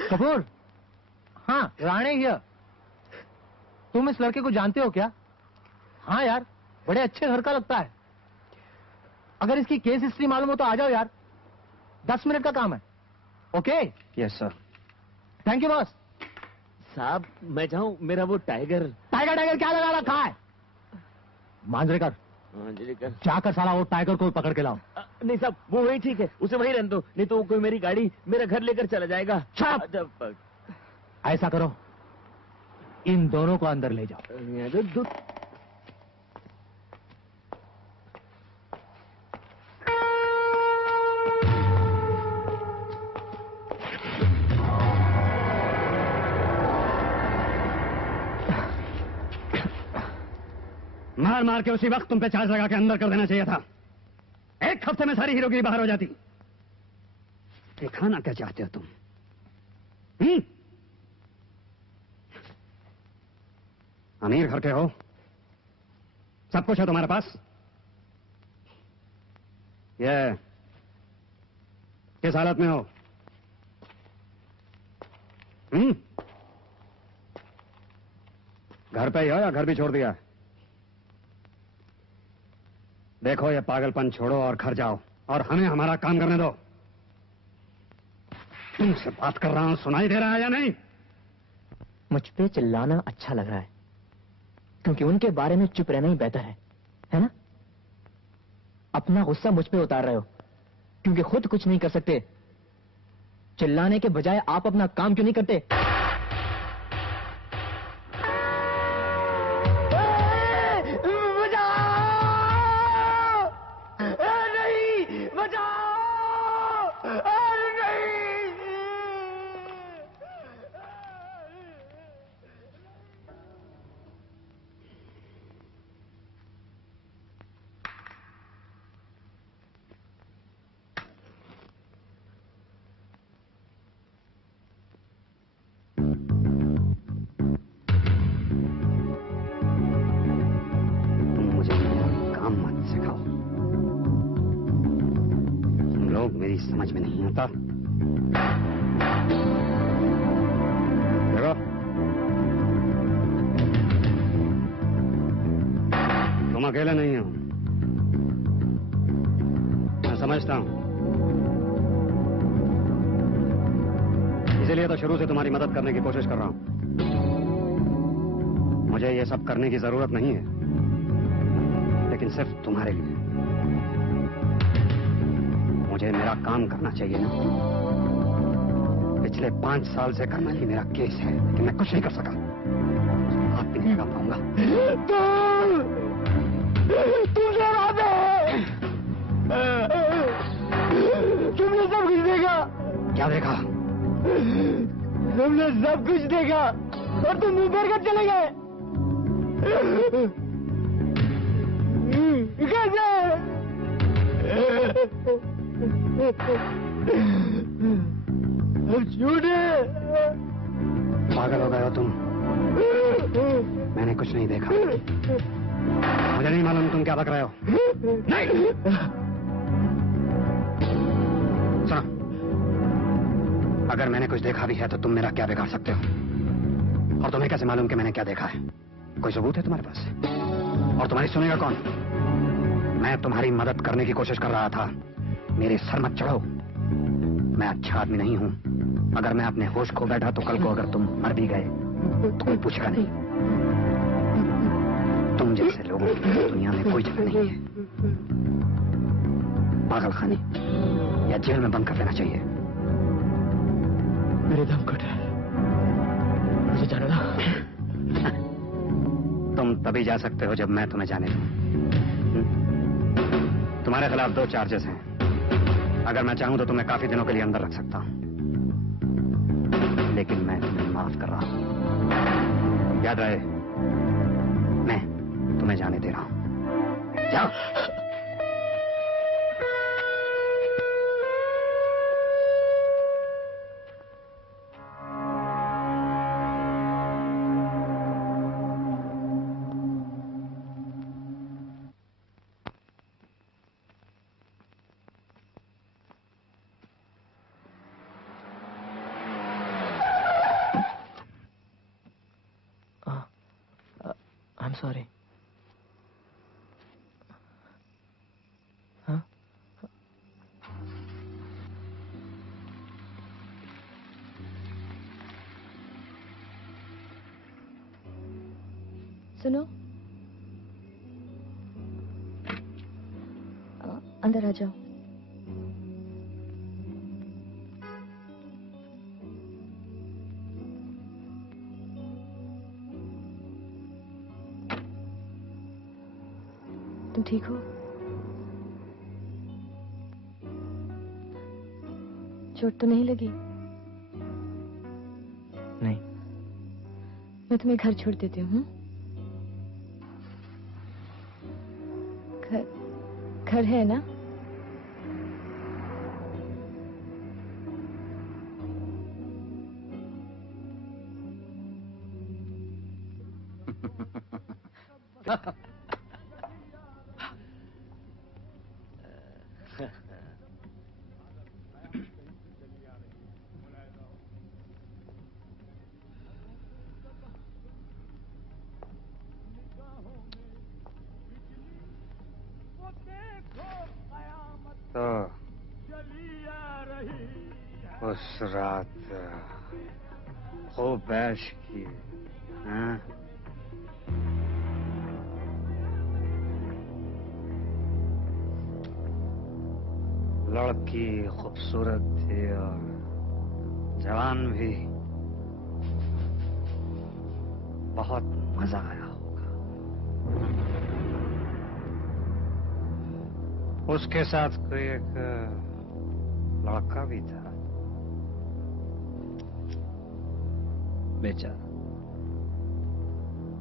कपूर, हाँ, राणे हियर। तुम इस लड़के को जानते हो क्या? हाँ यार, बड़े अच्छे घर का लगता है। अगर इसकी केस हिस्ट्री मालूम हो तो आ जाओ यार, 10 मिनट का काम है। Okay? Yes sir. Thank you boss. साहब मैं जाऊं, मेरा वो टाइगर टाइगर क्या लगा रखा है? मांजरेकर, जाकर साला वो टाइगर को पकड़ के लाओ। नहीं साहब, वो वही ठीक है, उसे वही रहने दो, नहीं तो कोई मेरी गाड़ी मेरा घर लेकर चला जाएगा। चुप! ऐसा करो, इन दोनों को अंदर ले जाओ। मार मार के उसी वक्त तुम पे चार्ज लगा के अंदर कर देना चाहिए था। 1 हफ्ते में सारी हीरोगिरी बाहर हो जाती। दिखाना क्या चाहते हो तुम? अमीर घर के हो, सब कुछ है तुम्हारे पास। ये किस हालत में हो? घर पे ही हो या घर भी छोड़ दिया? देखो, ये पागलपन छोड़ो और घर जाओ और हमें हमारा काम करने दो। तुमसे बात कर रहा हूं, सुनाई दे रहा है या नहीं? मुझ पे चिल्लाना अच्छा लग रहा है, क्योंकि उनके बारे में चुप रहना ही बेहतर है ना? अपना गुस्सा मुझ पे उतार रहे हो, क्योंकि खुद कुछ नहीं कर सकते। चिल्लाने के बजाय आप अपना काम क्यों नहीं करते? समझ में नहीं आता। देखो, तुम अकेले नहीं हो, मैं समझता हूं। इसीलिए तो शुरू से तुम्हारी मदद करने की कोशिश कर रहा हूं। मुझे ये सब करने की जरूरत नहीं है, लेकिन सिर्फ तुम्हारे लिए। मुझे मेरा काम करना चाहिए ना। पिछले 5 साल से कर्मली मेरा केस है, लेकिन मैं कुछ नहीं कर सका। हाथ भी नहीं लगा पाऊंगा। तुमने सब कुछ देखा। क्या देखा? तुमने सब कुछ देखा और तुम मुंह कर चले गए। कैसे? झूठे। पागल हो गए हो तुम। मैंने कुछ नहीं देखा। मुझे नहीं मालूम तुम क्या बक रहे हो। नहीं। सुनो, अगर मैंने कुछ देखा भी है तो तुम मेरा क्या बिगाड़ सकते हो? और तुम्हें कैसे मालूम कि मैंने क्या देखा है? कोई सबूत है तुम्हारे पास? और तुम्हारी सुनेगा कौन? मैं तुम्हारी मदद करने की कोशिश कर रहा था। मेरे सर मत चढ़ो। मैं अच्छा आदमी नहीं हूं। अगर मैं अपने होश खो बैठा तो कल को अगर तुम मर भी गए तो कोई पूछेगा नहीं। तुम जैसे लोगों की दुनिया में कोई जगह नहीं है। पागल खाने या जेल में बंद कर देना चाहिए। मेरे दम घुट है, मुझे जाने दो। तुम तभी जा सकते हो जब मैं तुम्हें जाने दूं। तुम्हारे खिलाफ 2 चार्जेस हैं। अगर मैं चाहूं तो तुम्हें काफी दिनों के लिए अंदर रख सकता हूं, लेकिन मैं तुम्हें माफ कर रहा हूं। याद रहे, मैं तुम्हें जाने दे रहा हूं। जाओ। सॉरी। हाँ सुनो, अंदर आ जाओ। तुम ठीक हो? चोट तो नहीं लगी? नहीं। मैं तुम्हें घर छोड़ देती हूँ। घर है ना? तो उस रात खूब ऐश की, हाँ? लड़की खूबसूरत थी और जवान भी। बहुत मजा आया होगा। उसके साथ कोई एक लड़का भी था। बेचारा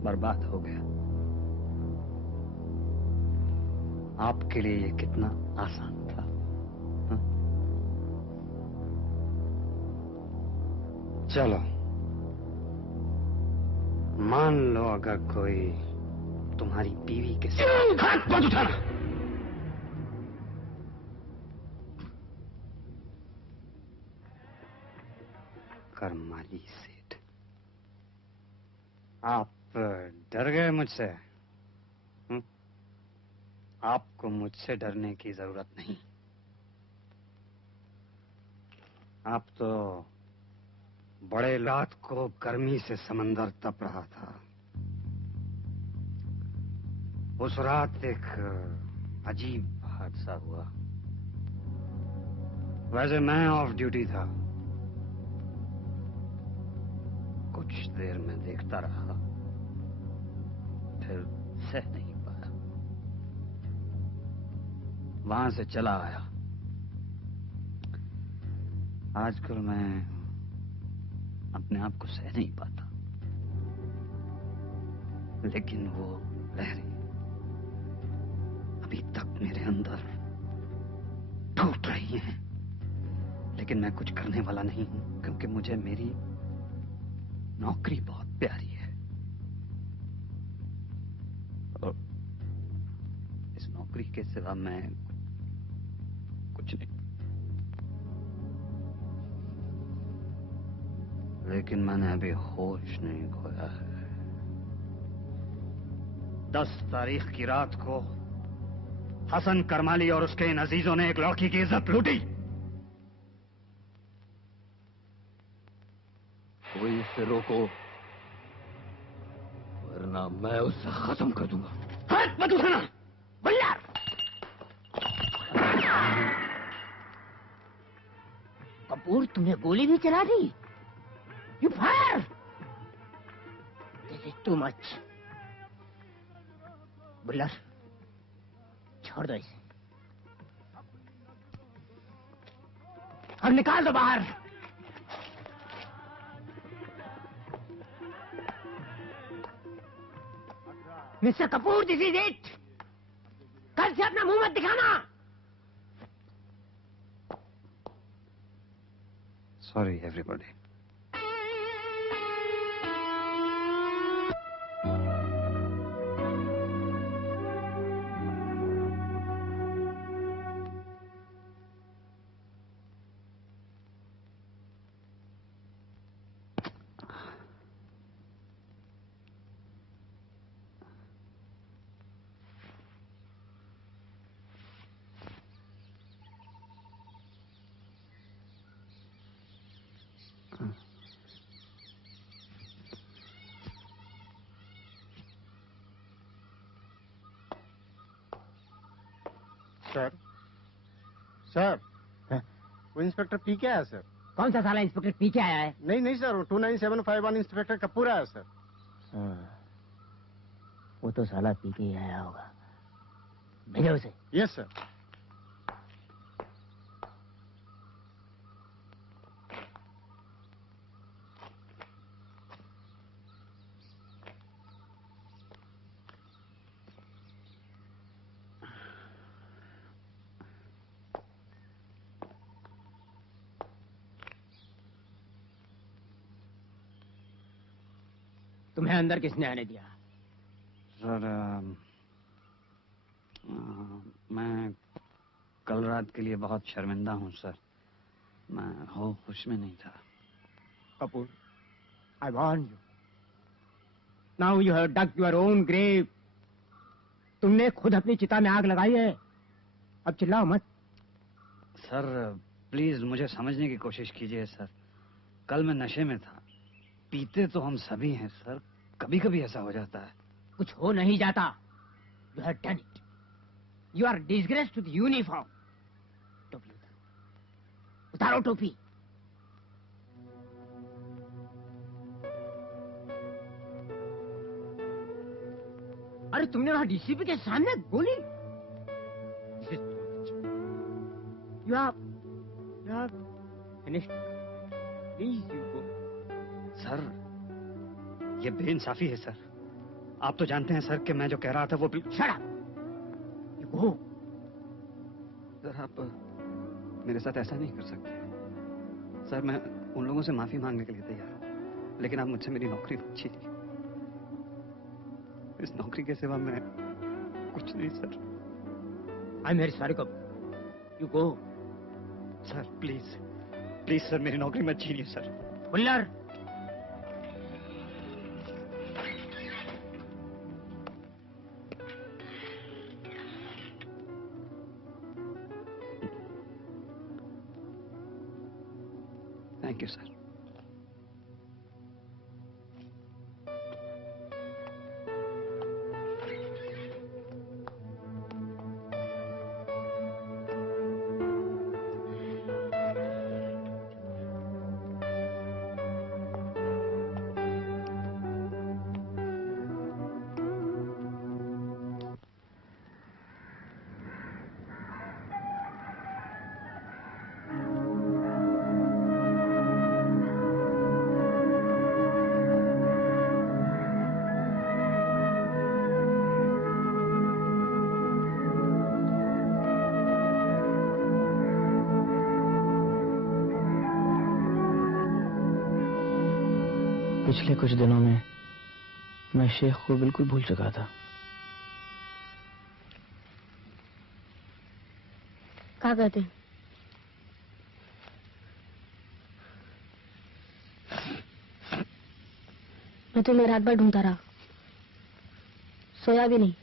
बर्बाद हो गया। आपके लिए ये कितना आसान था। हाँ? चलो, मान लो अगर कोई तुम्हारी बीवी के साथ हाथ मत उठाना। करमाली सेठ, आप डर गए मुझसे? आपको मुझसे डरने की जरूरत नहीं। आप तो बड़े रात को गर्मी से समंदर तप रहा था। उस रात एक अजीब हादसा हुआ। वैसे मैं ऑफ ड्यूटी था। कुछ देर में देखता रहा, फिर सह नहीं पाया, वहां से चला आया। आजकल मैं अपने आप को सह नहीं पाता, लेकिन वो लहरें अभी तक मेरे अंदर टूट रही हैं। लेकिन मैं कुछ करने वाला नहीं हूं, क्योंकि मुझे मेरी नौकरी बहुत प्यारी है और इस नौकरी के सिवा मैं कुछ नहीं। लेकिन मैंने अभी होश नहीं खोया है। 10 तारीख की रात को हसन करमाली और उसके इन अजीजों ने एक लड़की की इज्जत लूटी। कोई उसे रोको, वरना मैं उसे खत्म कर दूंगा। हाथ मत उठाना भैया। कपूर, तुमने गोली भी चला दी। You fire. This is too much. Bullar, छोड़ दो इसे और निकाल दो बाहर। Mister Kapoor, this is it. कल से अपना मुंह मत दिखाना। Sorry everybody. सर सर वो इंस्पेक्टर पी के आया सर। कौन सा साला इंस्पेक्टर पी के आया है? नहीं नहीं सर, 29751 इंस्पेक्टर कपूर आया सर। वो तो साला पी के ही आया होगा। भेजो उसे। Yes sir. तुम्हें अंदर किसने आने दिया? सर मैं कल रात के लिए बहुत शर्मिंदा हूँ सर। मैं होश में नहीं था। Kapoor, I warn you. Now you have dug your own grave. तुमने खुद अपनी चिता में आग लगाई है। अब चिल्लाओ मत। सर प्लीज मुझे समझने की कोशिश कीजिए सर। कल मैं नशे में था। पीते तो हम सभी हैं सर, कभी कभी ऐसा हो जाता है। कुछ हो नहीं जाता। You have done it. You are disgrace to the uniform. टोपी उतारो। उतारो टोपी। अरे तुमने वहां डीसीपी के सामने गोली। You are finished. Please you go. Sir ये बेइंसाफी है सर। आप तो जानते हैं सर कि मैं जो कह रहा था वो बिल्कुल। Shut up. You go. Sir आप मेरे साथ ऐसा नहीं कर सकते सर। मैं उन लोगों से माफी मांगने के लिए तैयार हूँ, लेकिन आप मुझसे मेरी नौकरी मत छीनिए। इस नौकरी के सिवा मैं कुछ नहीं sir. I'm very sorry, Kapoor. You go. Sir please please sir मेरी नौकरी मत छीनिए sir. Bullar. Thank you sir. पिछले कुछ दिनों में मैं शेख को बिल्कुल भूल चुका था। क्या कहते हैं? मैं तुम्हें रात भर ढूंढता रहा, सोया भी नहीं।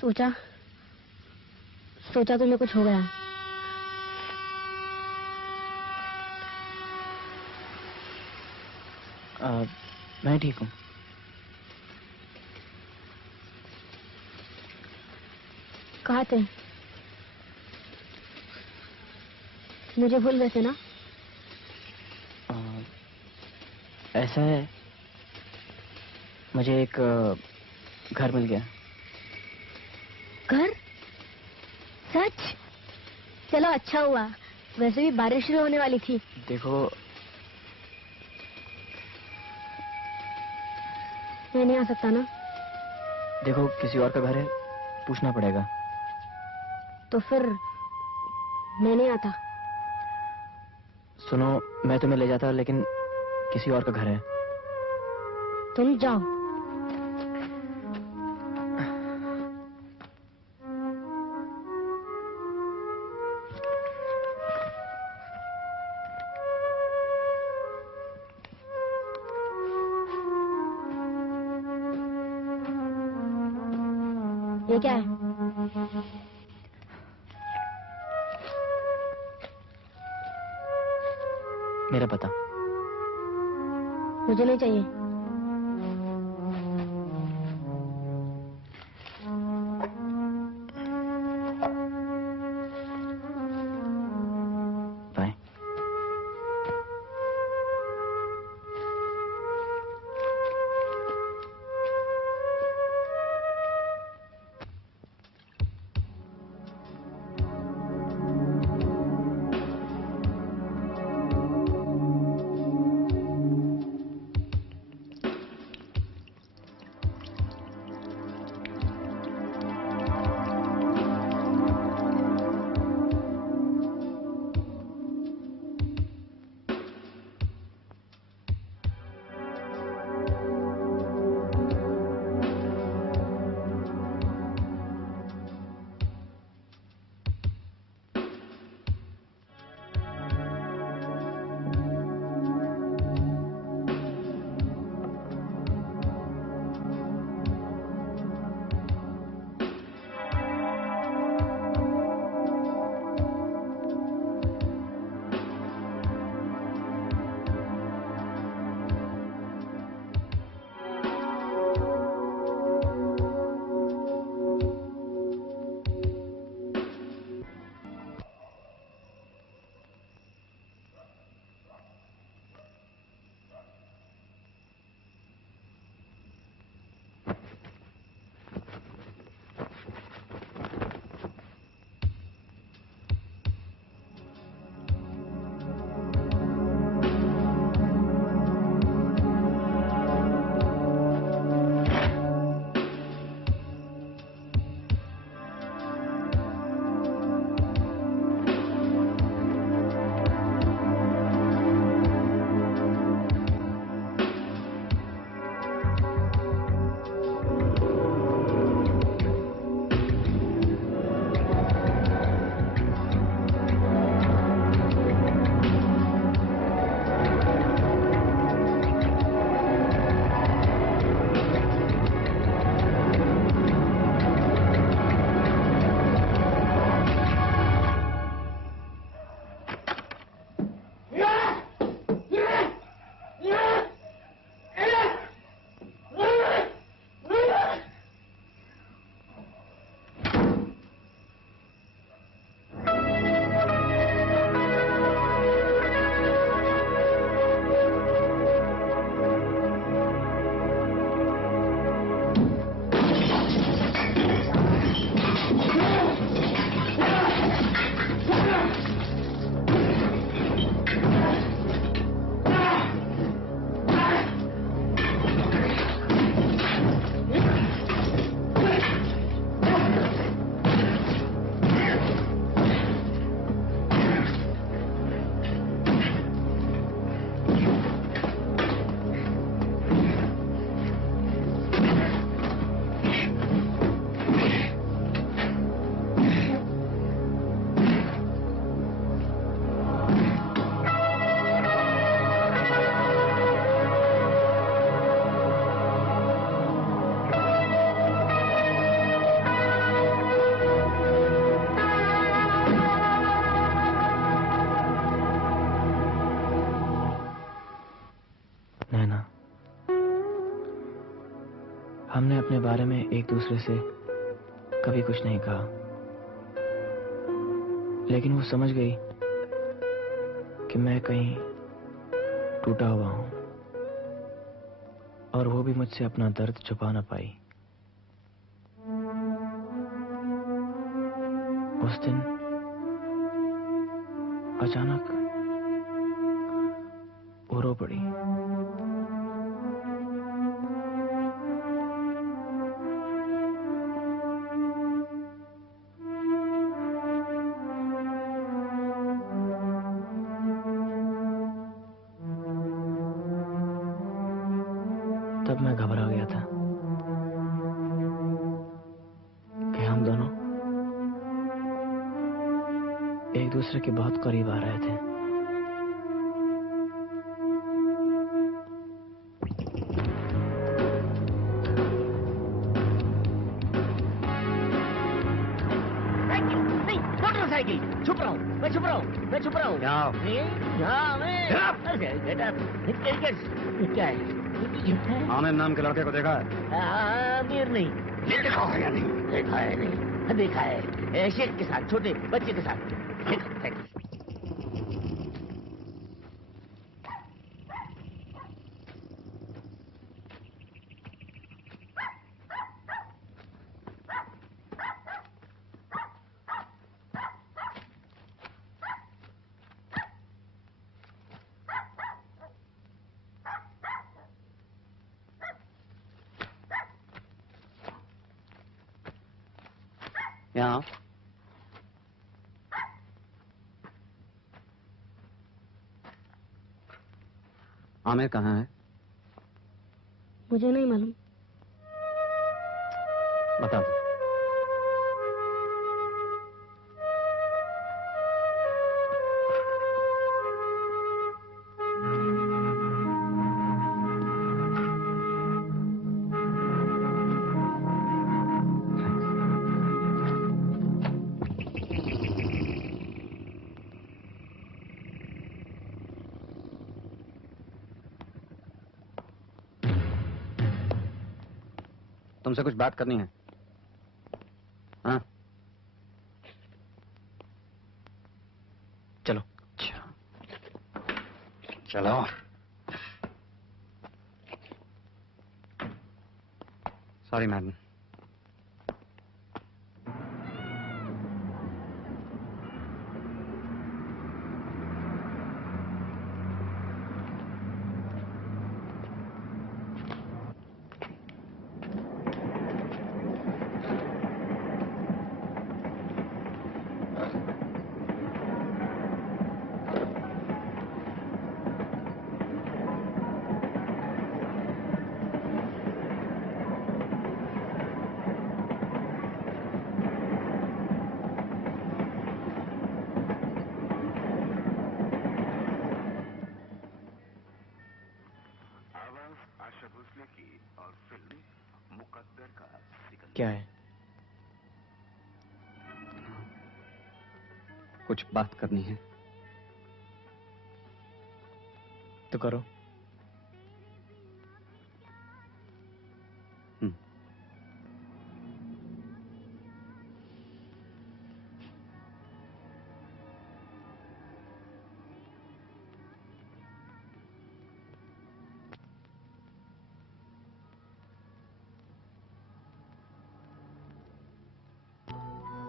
सोचा तुम्हें कुछ हो गया। मैं ठीक हूँ। कहाँ थे? मुझे भूल गए थे ना? ऐसा है, मुझे एक घर मिल गया। घर? सच? चलो अच्छा हुआ, वैसे भी बारिश शुरू होने वाली थी। देखो मैं नहीं आ सकता ना? देखो किसी और का घर है, पूछना पड़ेगा। तो फिर मैं नहीं आता। सुनो, मैं तुम्हें ले जाता लेकिन किसी और का घर है। तुम जाओ। ये क्या है? मेरा पता। मुझे नहीं चाहिए। बाय। हमने अपने बारे में एक दूसरे से कभी कुछ नहीं कहा, लेकिन वो समझ गई कि मैं कहीं टूटा हुआ हूं और वो भी मुझसे अपना दर्द छुपा ना पाई। उस दिन अचानक वो रो पड़ी। तब मैं घबरा गया था कि हम दोनों एक दूसरे के बहुत करीब आ रहे थे। साइकिल नहीं, मोटरसाइकिल। छुप रहा हूँ, मैं छुप रहा हूँ, मैं छुप रहा हूँ। यहाँ मैं क्या है? आमिर नाम के लड़के को देखा है? आमिर नहीं। देखा है या नहीं? देखा है नहीं? देखा है शेख के साथ, छोटे बच्चे के साथ। देखा है। यहाँ आमिर कहाँ है? मुझे नहीं मालूम। बता दो। तुमसे कुछ बात करनी है। हाँ चलो। चलो। Sorry madam. क्या है? कुछ बात करनी है तो करो।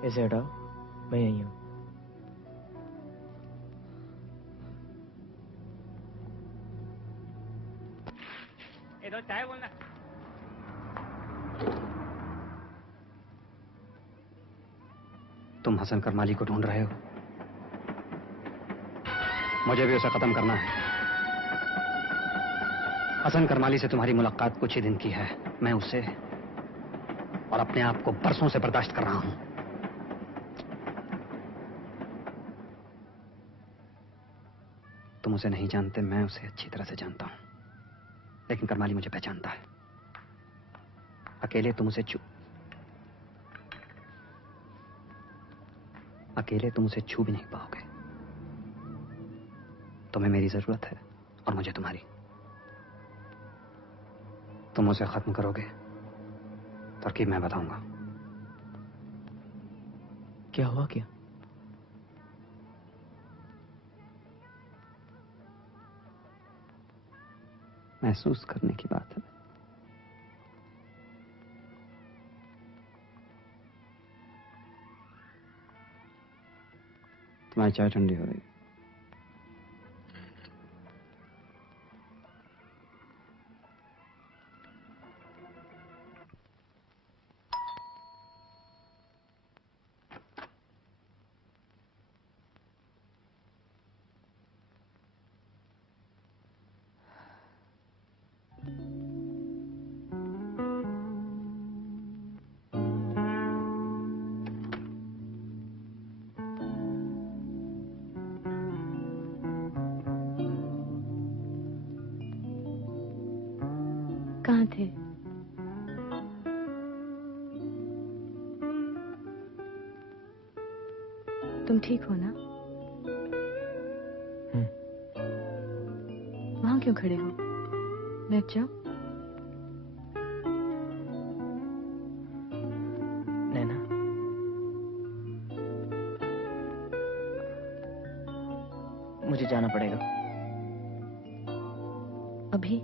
इसे हटाओ, मैं यही हूं। दो चाय बोलना। तुम हसन करमाली को ढूंढ रहे हो? मुझे भी उसे खत्म करना है। हसन करमाली से तुम्हारी मुलाकात कुछ ही दिन की है। मैं उसे और अपने आप को बरसों से बर्दाश्त कर रहा हूं। तुम उसे नहीं जानते, मैं उसे अच्छी तरह से जानता हूं। लेकिन करमाली मुझे पहचानता है। अकेले तुम उसे छू भी नहीं पाओगे। तुम्हें मेरी जरूरत है और मुझे तुम्हारी। तुम उसे खत्म करोगे, तरकीब मैं बताऊंगा। क्या हुआ? क्या? महसूस करने की बात है। तुम्हारी चाय ठंडी हो रही है। कहाँ थे? तुम ठीक हो ना? यहाँ क्यों खड़े हो? बैठ जाओ। नैना, मुझे जाना पड़ेगा। अभी?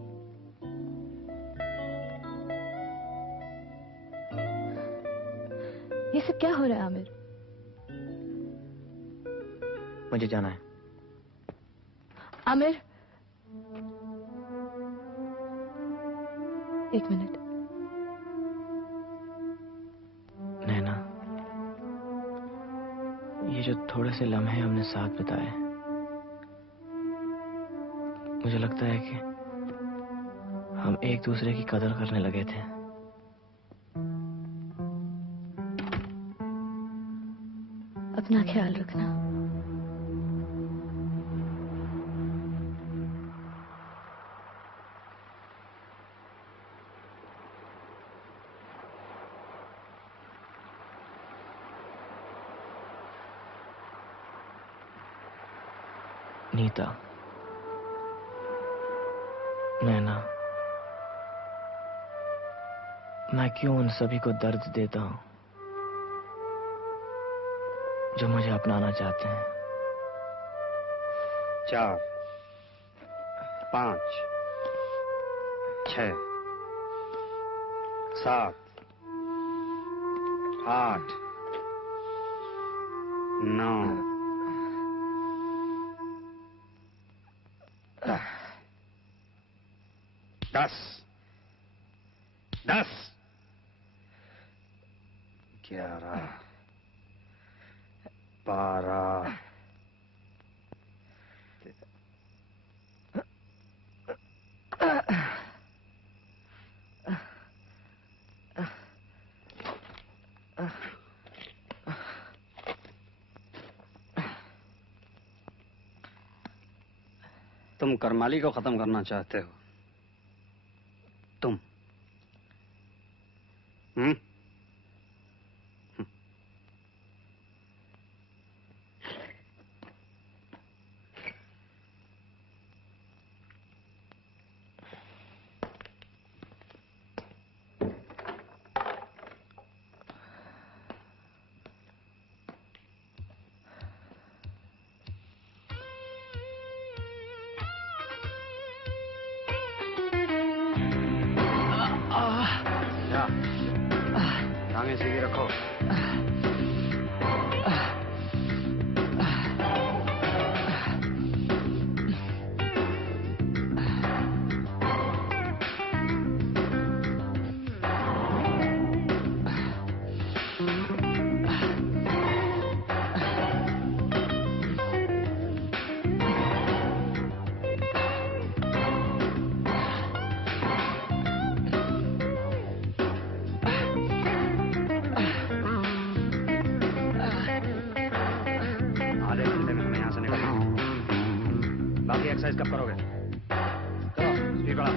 ये सब क्या हो रहा है आमिर? मुझे जाना है। आमिर, एक मिनट। नैना, ये जो थोड़े से लम्हे हमने साथ बिताए, मुझे लगता है कि हम एक दूसरे की कदर करने लगे थे। अपना ख्याल रखना। नीता, नैना, मैं क्यों उन सभी को दर्द देता हूं जो मुझे अपनाना चाहते हैं? 4, 5, 6, 7, 8, 9, 10, 11, 12, तुम करमाली को खत्म करना चाहते हो? तुम? टांगे सीधी रखो। बाकी एक्सरसाइज कब करोगे? चलो स्पीड बढ़ा।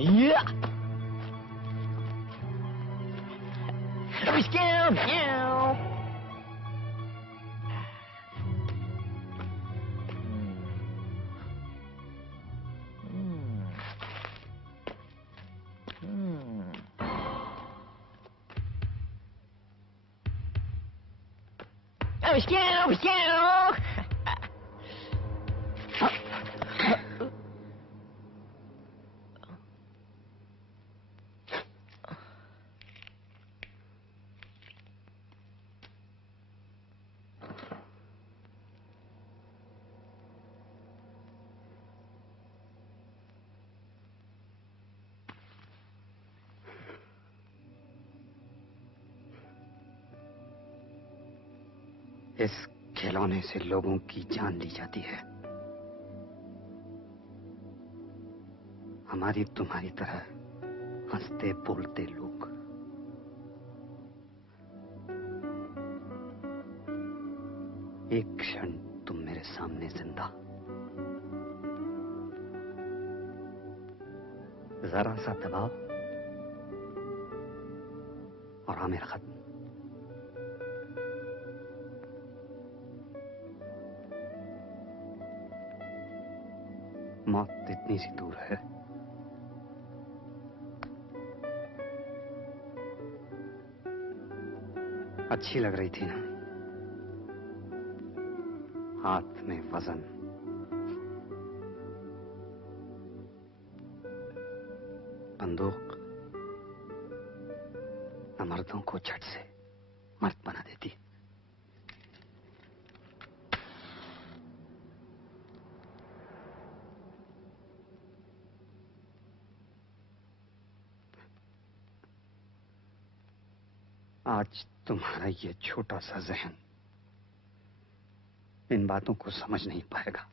Yeah. Meow. इस खिलौने से लोगों की जान ली जाती है। हमारी तुम्हारी तरह हंसते बोलते लोग। एक क्षण तुम मेरे सामने जिंदा, जरा सा दबाव और आमिर खत्म। मौत इतनी सी दूर है। अच्छी लग रही थी ना, हाथ में वजन, बंदूक न मर्दों को झट से मर्द बना देती। आज तुम्हारा ये छोटा सा जहन इन बातों को समझ नहीं पाएगा।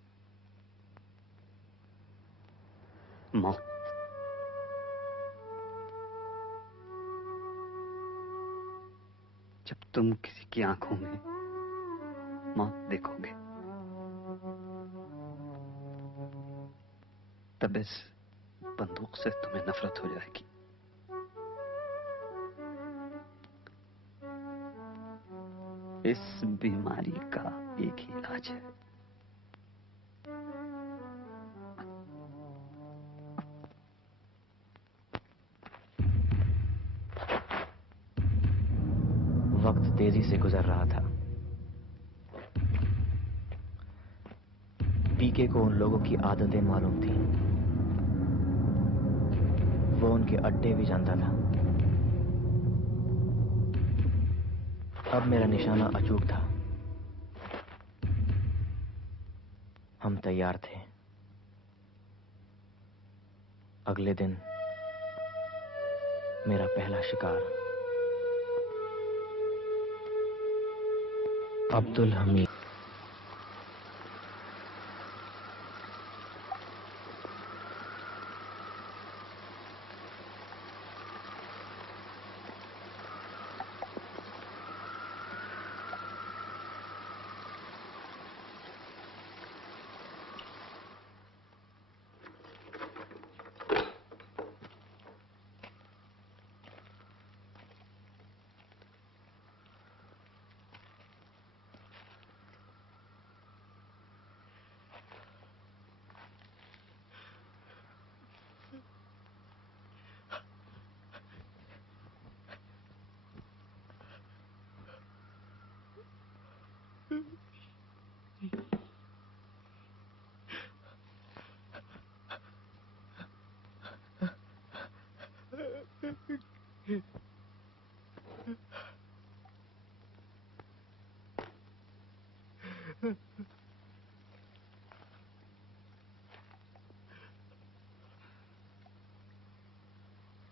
मौत जब तुम किसी की आंखों में मौत देखोगे, तब इस बंदूक से तुम्हें नफरत हो जाएगी। इस बीमारी का एक ही इलाज है, वक्त तेजी से गुजर रहा था। पीके को उन लोगों की आदतें मालूम थी। वो उनके अड्डे भी जानता था। अब मेरा निशाना अचूक था। हम तैयार थे। अगले दिन मेरा पहला शिकार। अब्दुल हमीद।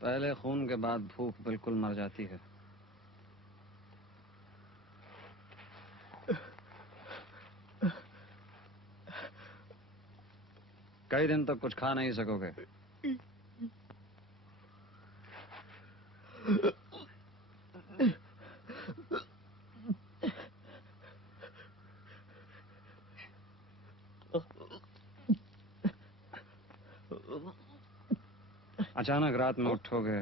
पहले खून के बाद भूख बिल्कुल मर जाती है। कई दिन तक कुछ खा नहीं सकोगे। अचानक रात में उठोगे,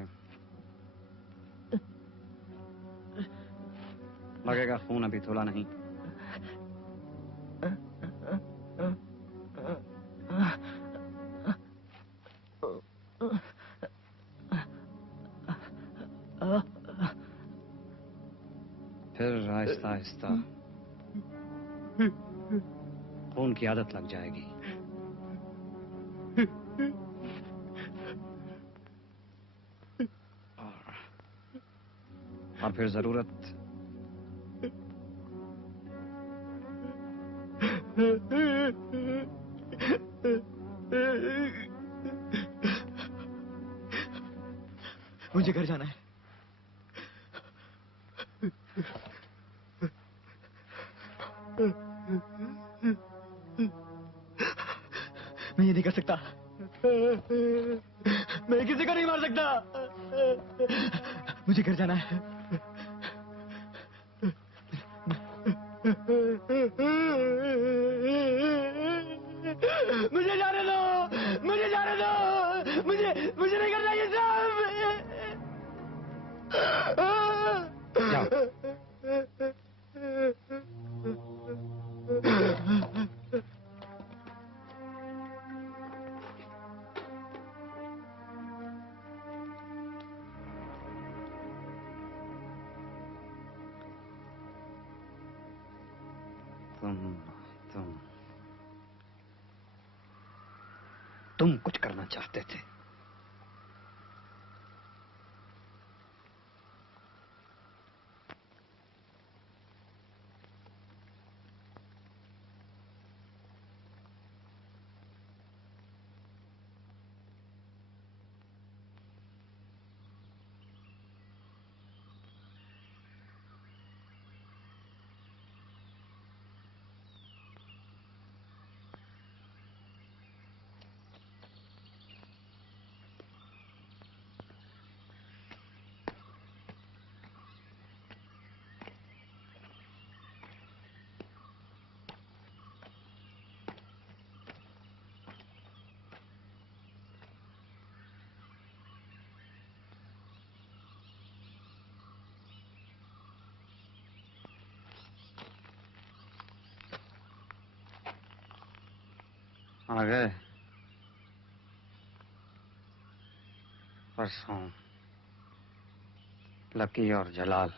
लगेगा खून अभी थोड़ा नहीं। फिर आहिस्ता आहिस्ता खून की आदत लग जाएगी। और फिर जरूरत मुझे घर जाना है। मैं ये नहीं कर सकता। मैं किसी को नहीं मार सकता। मुझे घर जाना है। मुझे जाने दो, मुझे जाने दो, मुझे नहीं करना ये सब। जाओ। तुम कुछ करना चाहते थे। आ गए परसों लकी और जलाल।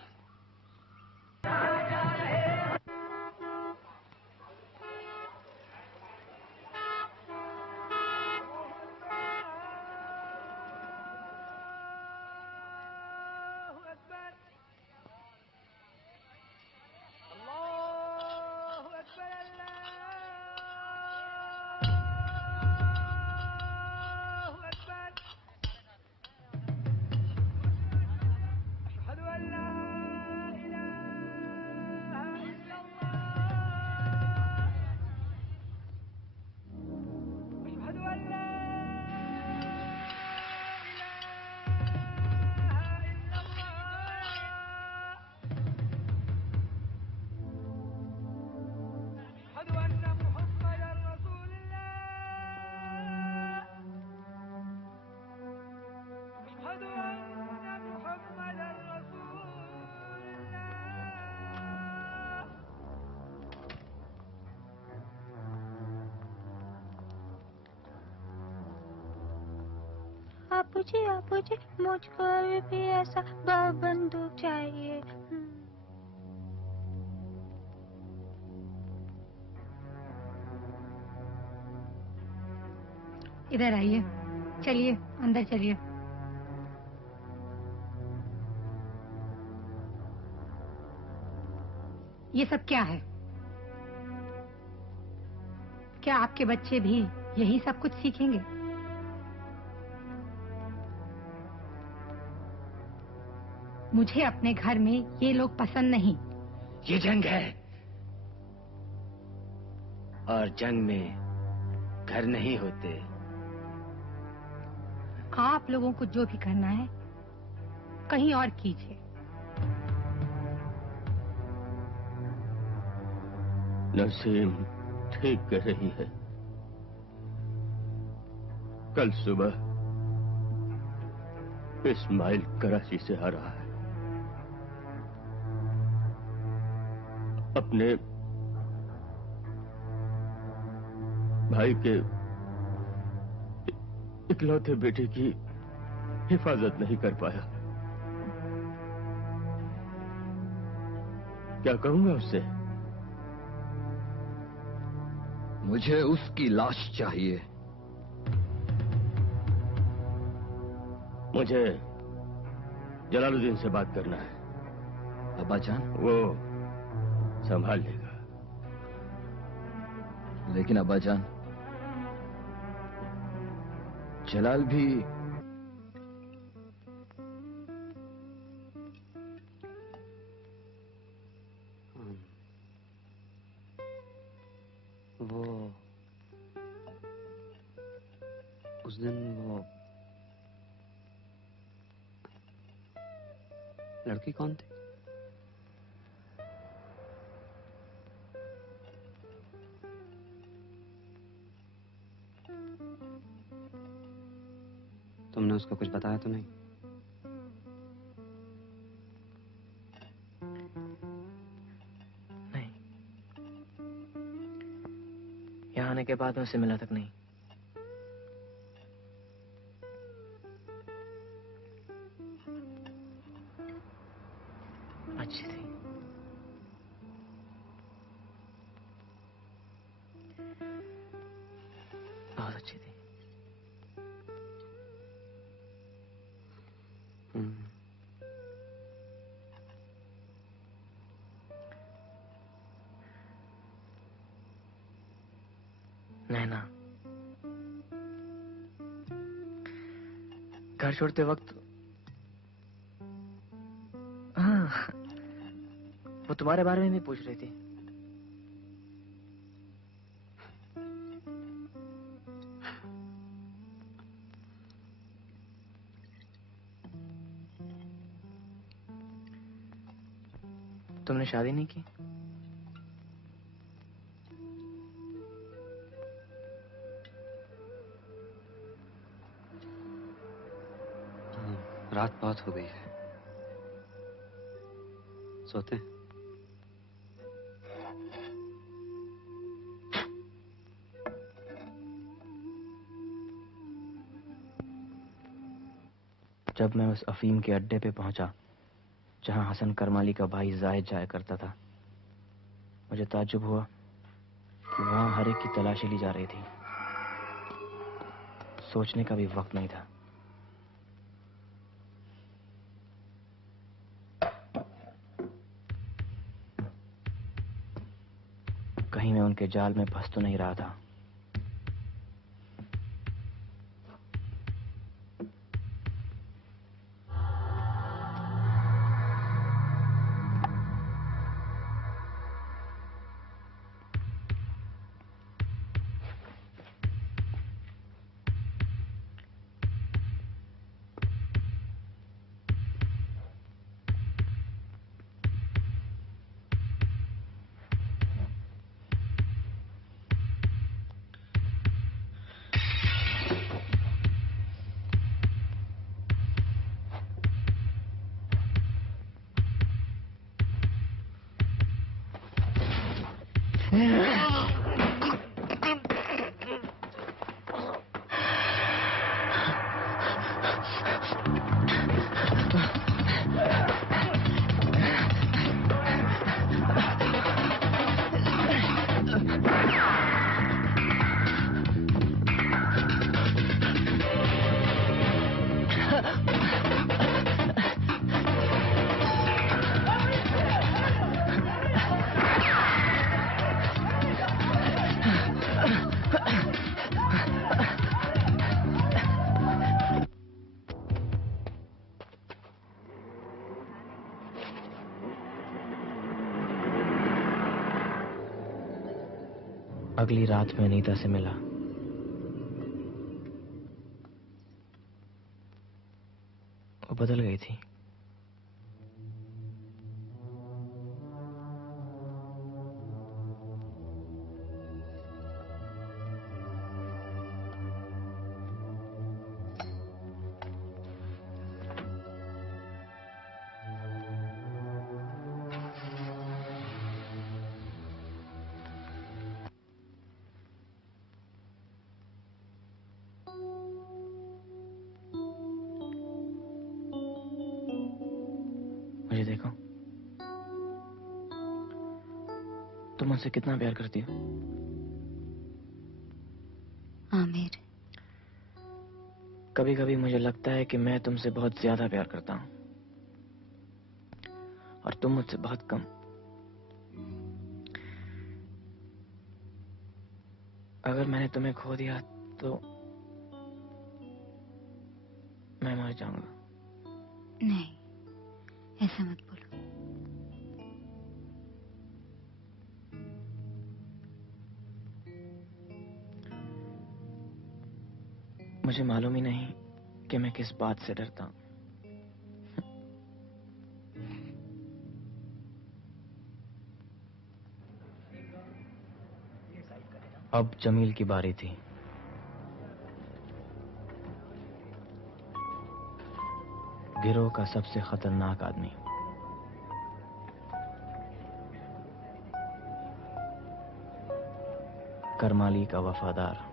मुझे मुझको भी ऐसा बंदूक चाहिए। इधर आइए, चलिए अंदर चलिए। ये सब क्या है? क्या आपके बच्चे भी यही सब कुछ सीखेंगे? मुझे अपने घर में ये लोग पसंद नहीं। ये जंग है और जंग में घर नहीं होते। आप लोगों को जो भी करना है कहीं और कीजिए। नसीम ठीक कह रही है। कल सुबह इस्माइल कराची से आ रहा है। अपने भाई के इकलौते बेटे की हिफाजत नहीं कर पाया। क्या कहूं मैं उससे? मुझे उसकी लाश चाहिए। मुझे जलालुद्दीन से बात करना है। अब्बा जान? वो संभाल लेगा। लेकिन अब्बा जान, जलाल भी वो उस दिन वो लड़की कौन थी? तुमने उसको कुछ बताया तो नहीं? नहीं, यहाँ आने के बाद मैं उससे मिला तक नहीं। अच्छी थी। बहुत अच्छी थी। नैना, घर छोड़ते वक्त हाँ, वो तुम्हारे बारे में भी पूछ रही थी। तुमने शादी नहीं की? रात बहुत हो गई है, सोते हैं। जब मैं उस अफीम के अड्डे पे पहुंचा जहां हसन करमाली का भाई जाहिद जाया करता था, मुझे ताज्जुब हुआ कि वहां हर एक की तलाशी ली जा रही थी। सोचने का भी वक्त नहीं था। कहीं मैं उनके जाल में फंस तो नहीं रहा था। अगली रात में अनीता से मिला। वो बदल गई थी। मुझे देखो, तुम मुझसे कितना प्यार करती हो? आमिर, कभी कभी मुझे लगता है कि मैं तुमसे बहुत ज्यादा प्यार करता हूं और तुम मुझसे बहुत कम। अगर मैंने तुम्हें खो दिया तो मैं मर जाऊंगा। नहीं, ऐसा मत बोलो। मुझे मालूम ही नहीं कि मैं किस बात से डरता हूं। अब जमील की बारी थी। गिरोह का सबसे खतरनाक आदमी, करमाली का वफादार,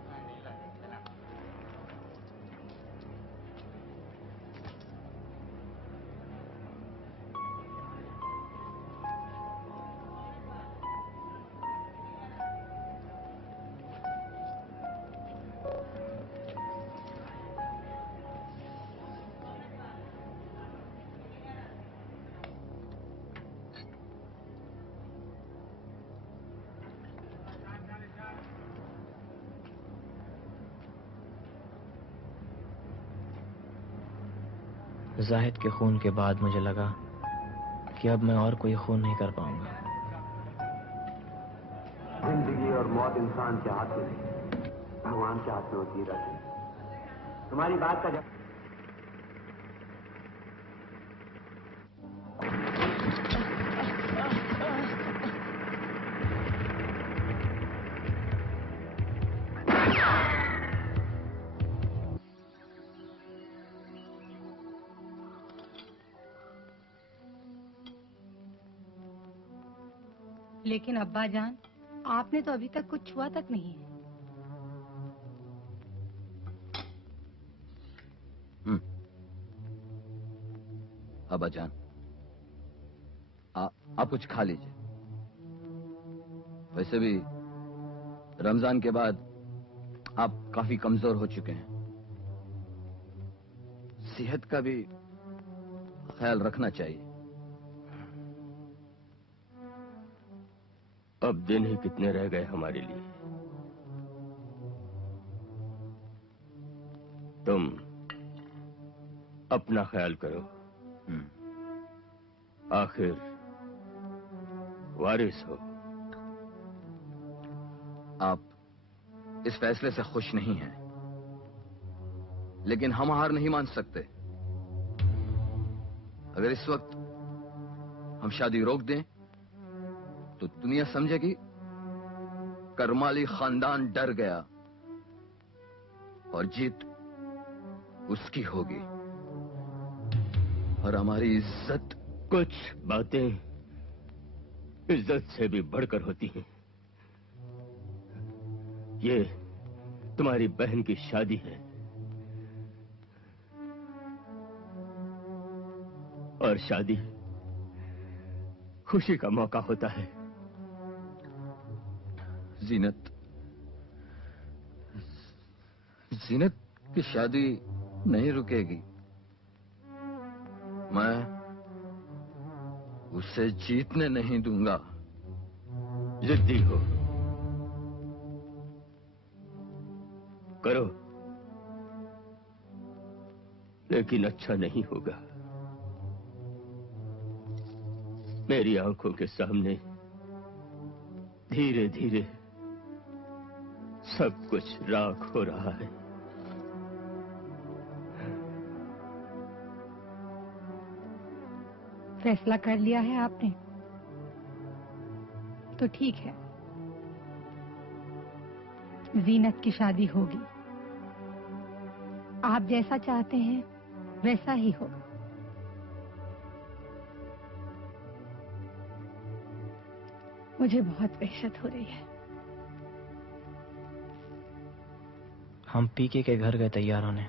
जाहिद के खून के बाद मुझे लगा कि अब मैं और कोई खून नहीं कर पाऊंगा। जिंदगी और मौत इंसान के हाथ में नहीं, भगवान के हाथ में होती है राजी। तुम्हारी बात का जब लेकिन अब्बा जान, आपने तो अभी तक कुछ छुआ तक नहीं है। अब्बा जान, आप कुछ खा लीजिए। वैसे भी रमजान के बाद आप काफी कमजोर हो चुके हैं। सेहत का भी ख्याल रखना चाहिए। अब दिन ही कितने रह गए हमारे लिए। तुम अपना ख्याल करो। आखिर वारिस हो। आप इस फैसले से खुश नहीं हैं, लेकिन हम हार नहीं मान सकते। अगर इस वक्त हम शादी रोक दें तो दुनिया समझेगी करमाली खानदान डर गया और जीत उसकी होगी और हमारी इज्जत। कुछ बातें इज्जत से भी बढ़कर होती हैं। ये तुम्हारी बहन की शादी है और शादी खुशी का मौका होता है। जीनत की शादी नहीं रुकेगी। मैं उसे जीतने नहीं दूंगा। जिद्दी हो, करो, लेकिन अच्छा नहीं होगा। मेरी आंखों के सामने धीरे धीरे सब कुछ राख हो रहा है। फैसला कर लिया है आपने तो ठीक है, जीनत की शादी होगी। आप जैसा चाहते हैं वैसा ही होगा। मुझे बहुत वहशत हो रही है। हम पीके के घर गए तैयार होने।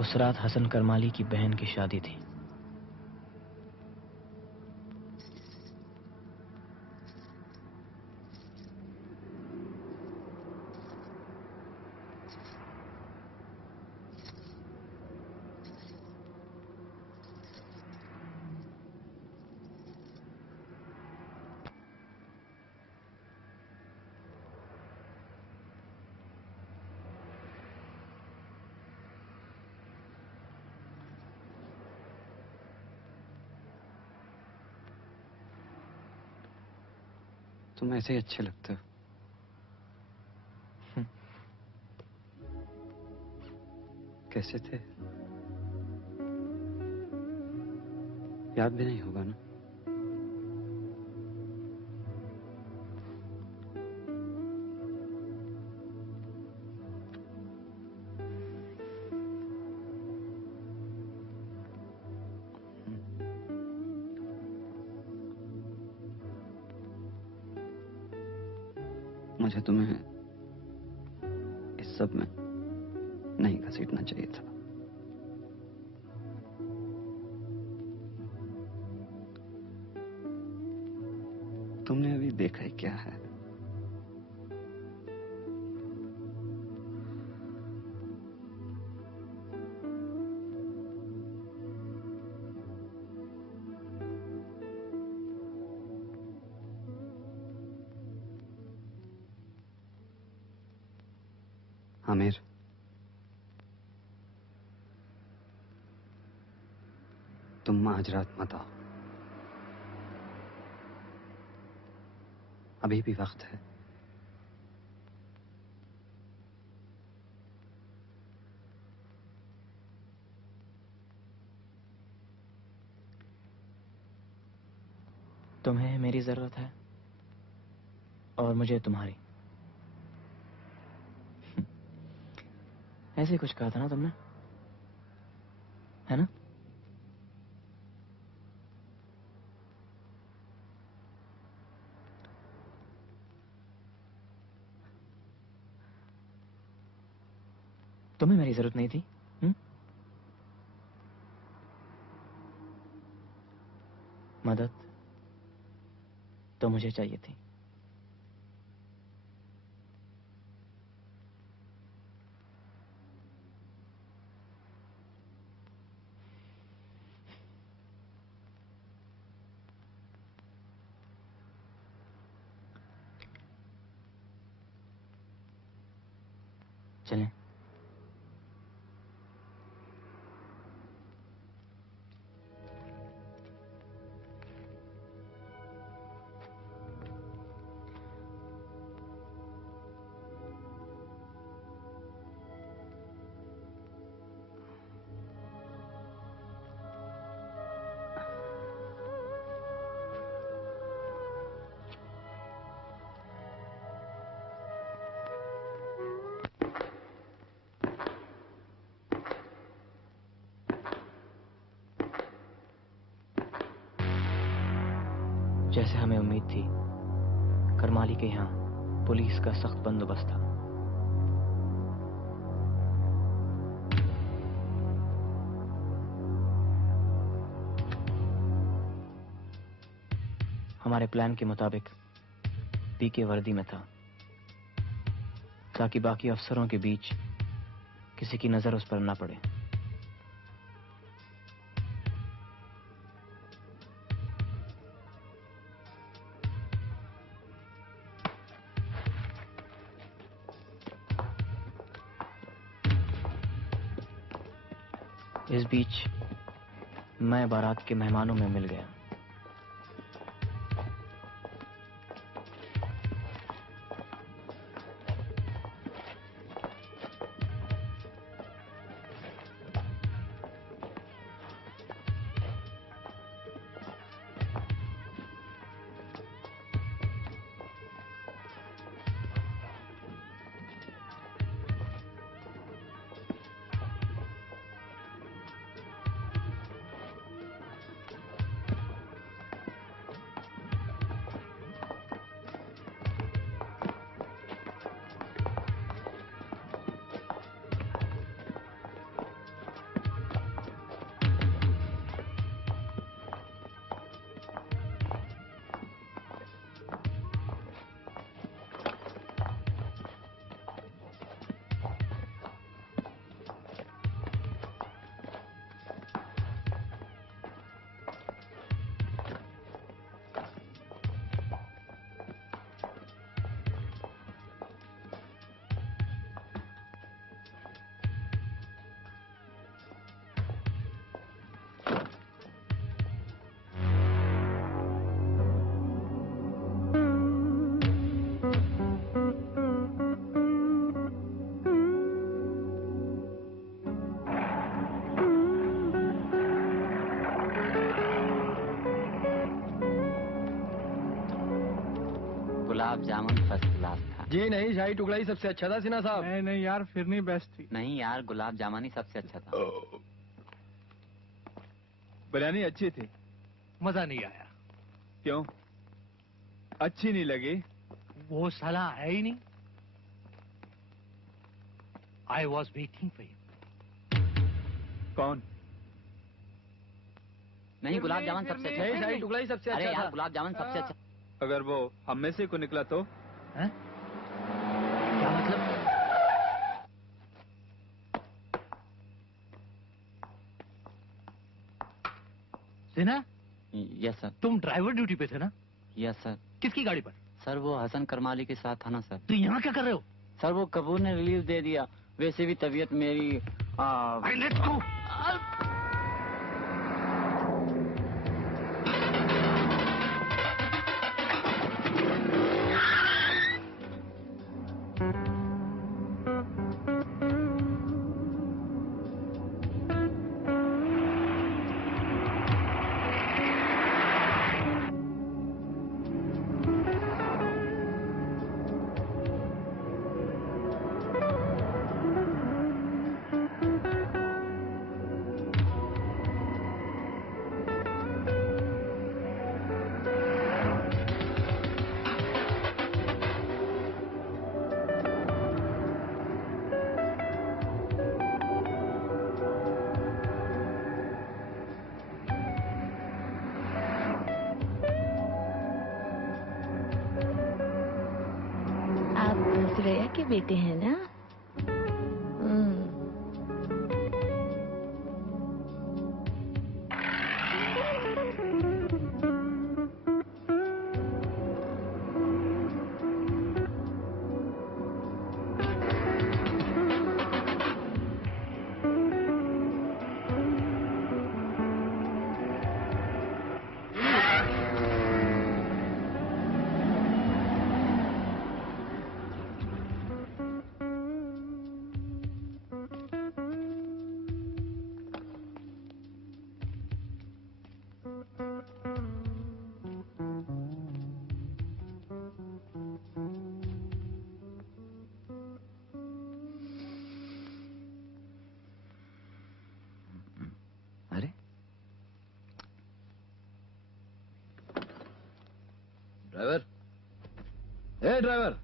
उस रात हसन करमाली की बहन की शादी थी। तुम ऐसे ही अच्छे लगते हो। कैसे थे? याद भी नहीं होगा ना? मुझे तुम्हें इस सब में नहीं घसीटना चाहिए था। तुमने अभी देखा ही क्या है? आमिर, तुम आज रात मत आओ। अभी भी वक्त है। तुम्हें मेरी जरूरत है और मुझे तुम्हारी। ऐसे ही कुछ कहा था ना तुमने, है ना? तुम्हें मेरी जरूरत नहीं थी। मदद तो मुझे चाहिए थी। चलें। जैसे हमें उम्मीद थी, करमाली के यहाँ पुलिस का सख्त बंदोबस्त था। हमारे प्लान के मुताबिक पीके वर्दी में था, ताकि बाकी अफसरों के बीच किसी की नजर उस पर ना पड़े। इस बीच मैं बारात के मेहमानों में मिल गया। गुलाब जामुन फर्स्ट क्लास था। जी नहीं, शाही टुकड़ा ही सबसे अच्छा था सिन्हा साहब। नहीं नहीं यार, फिरनी बेस्ट थी। नहीं यार, गुलाब जामुन ही सबसे अच्छा था। बिरयानी अच्छी थी, मजा नहीं आया। क्यों? अच्छी नहीं लगी? वो साला है ही नहीं। I was waiting for you. कौन? नहीं, गुलाब जामुन सबसे अच्छा। नहीं, शाही टुकड़ा ही सबसे अच्छा अरे था। यार, गुलाब जामुन सबसे अच्छा। अगर वो हम में से को निकला तो? हैं? क्या मतलब? सिन्हा? Yes sir. तुम ड्राइवर ड्यूटी पे थे ना? Yes sir. किसकी गाड़ी पर? सर वो हसन करमाली के साथ था ना सर। तो यहाँ क्या कर रहे हो? सर वो कपूर ने रिलीज दे दिया, वैसे भी तबीयत मेरी लेट्स गो। सुरैया के बेटे हैं ना? अरे ड्राइवर, ए ड्राइवर,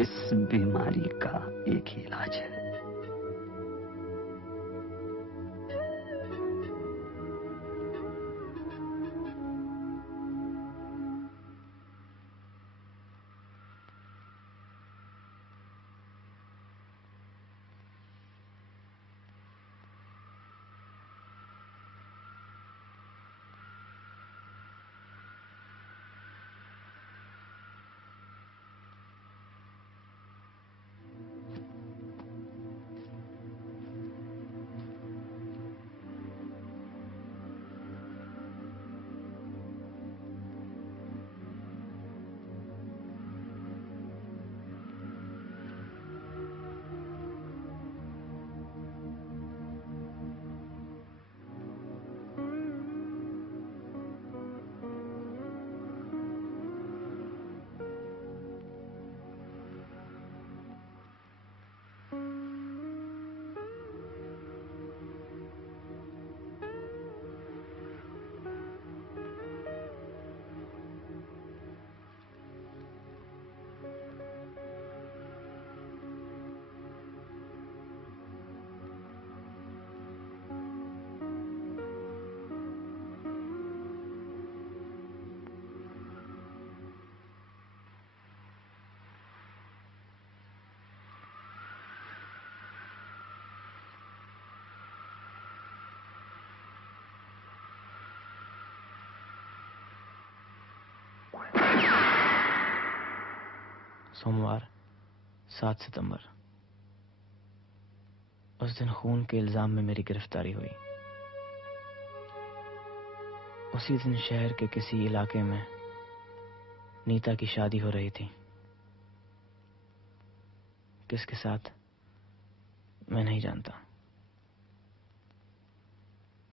इस बीमारी का एक ही इलाज है। सोमवार 7 सितंबर। उस दिन खून के इल्जाम में मेरी गिरफ्तारी हुई। उसी दिन शहर के किसी इलाके में नीता की शादी हो रही थी। किसके साथ मैं नहीं जानता।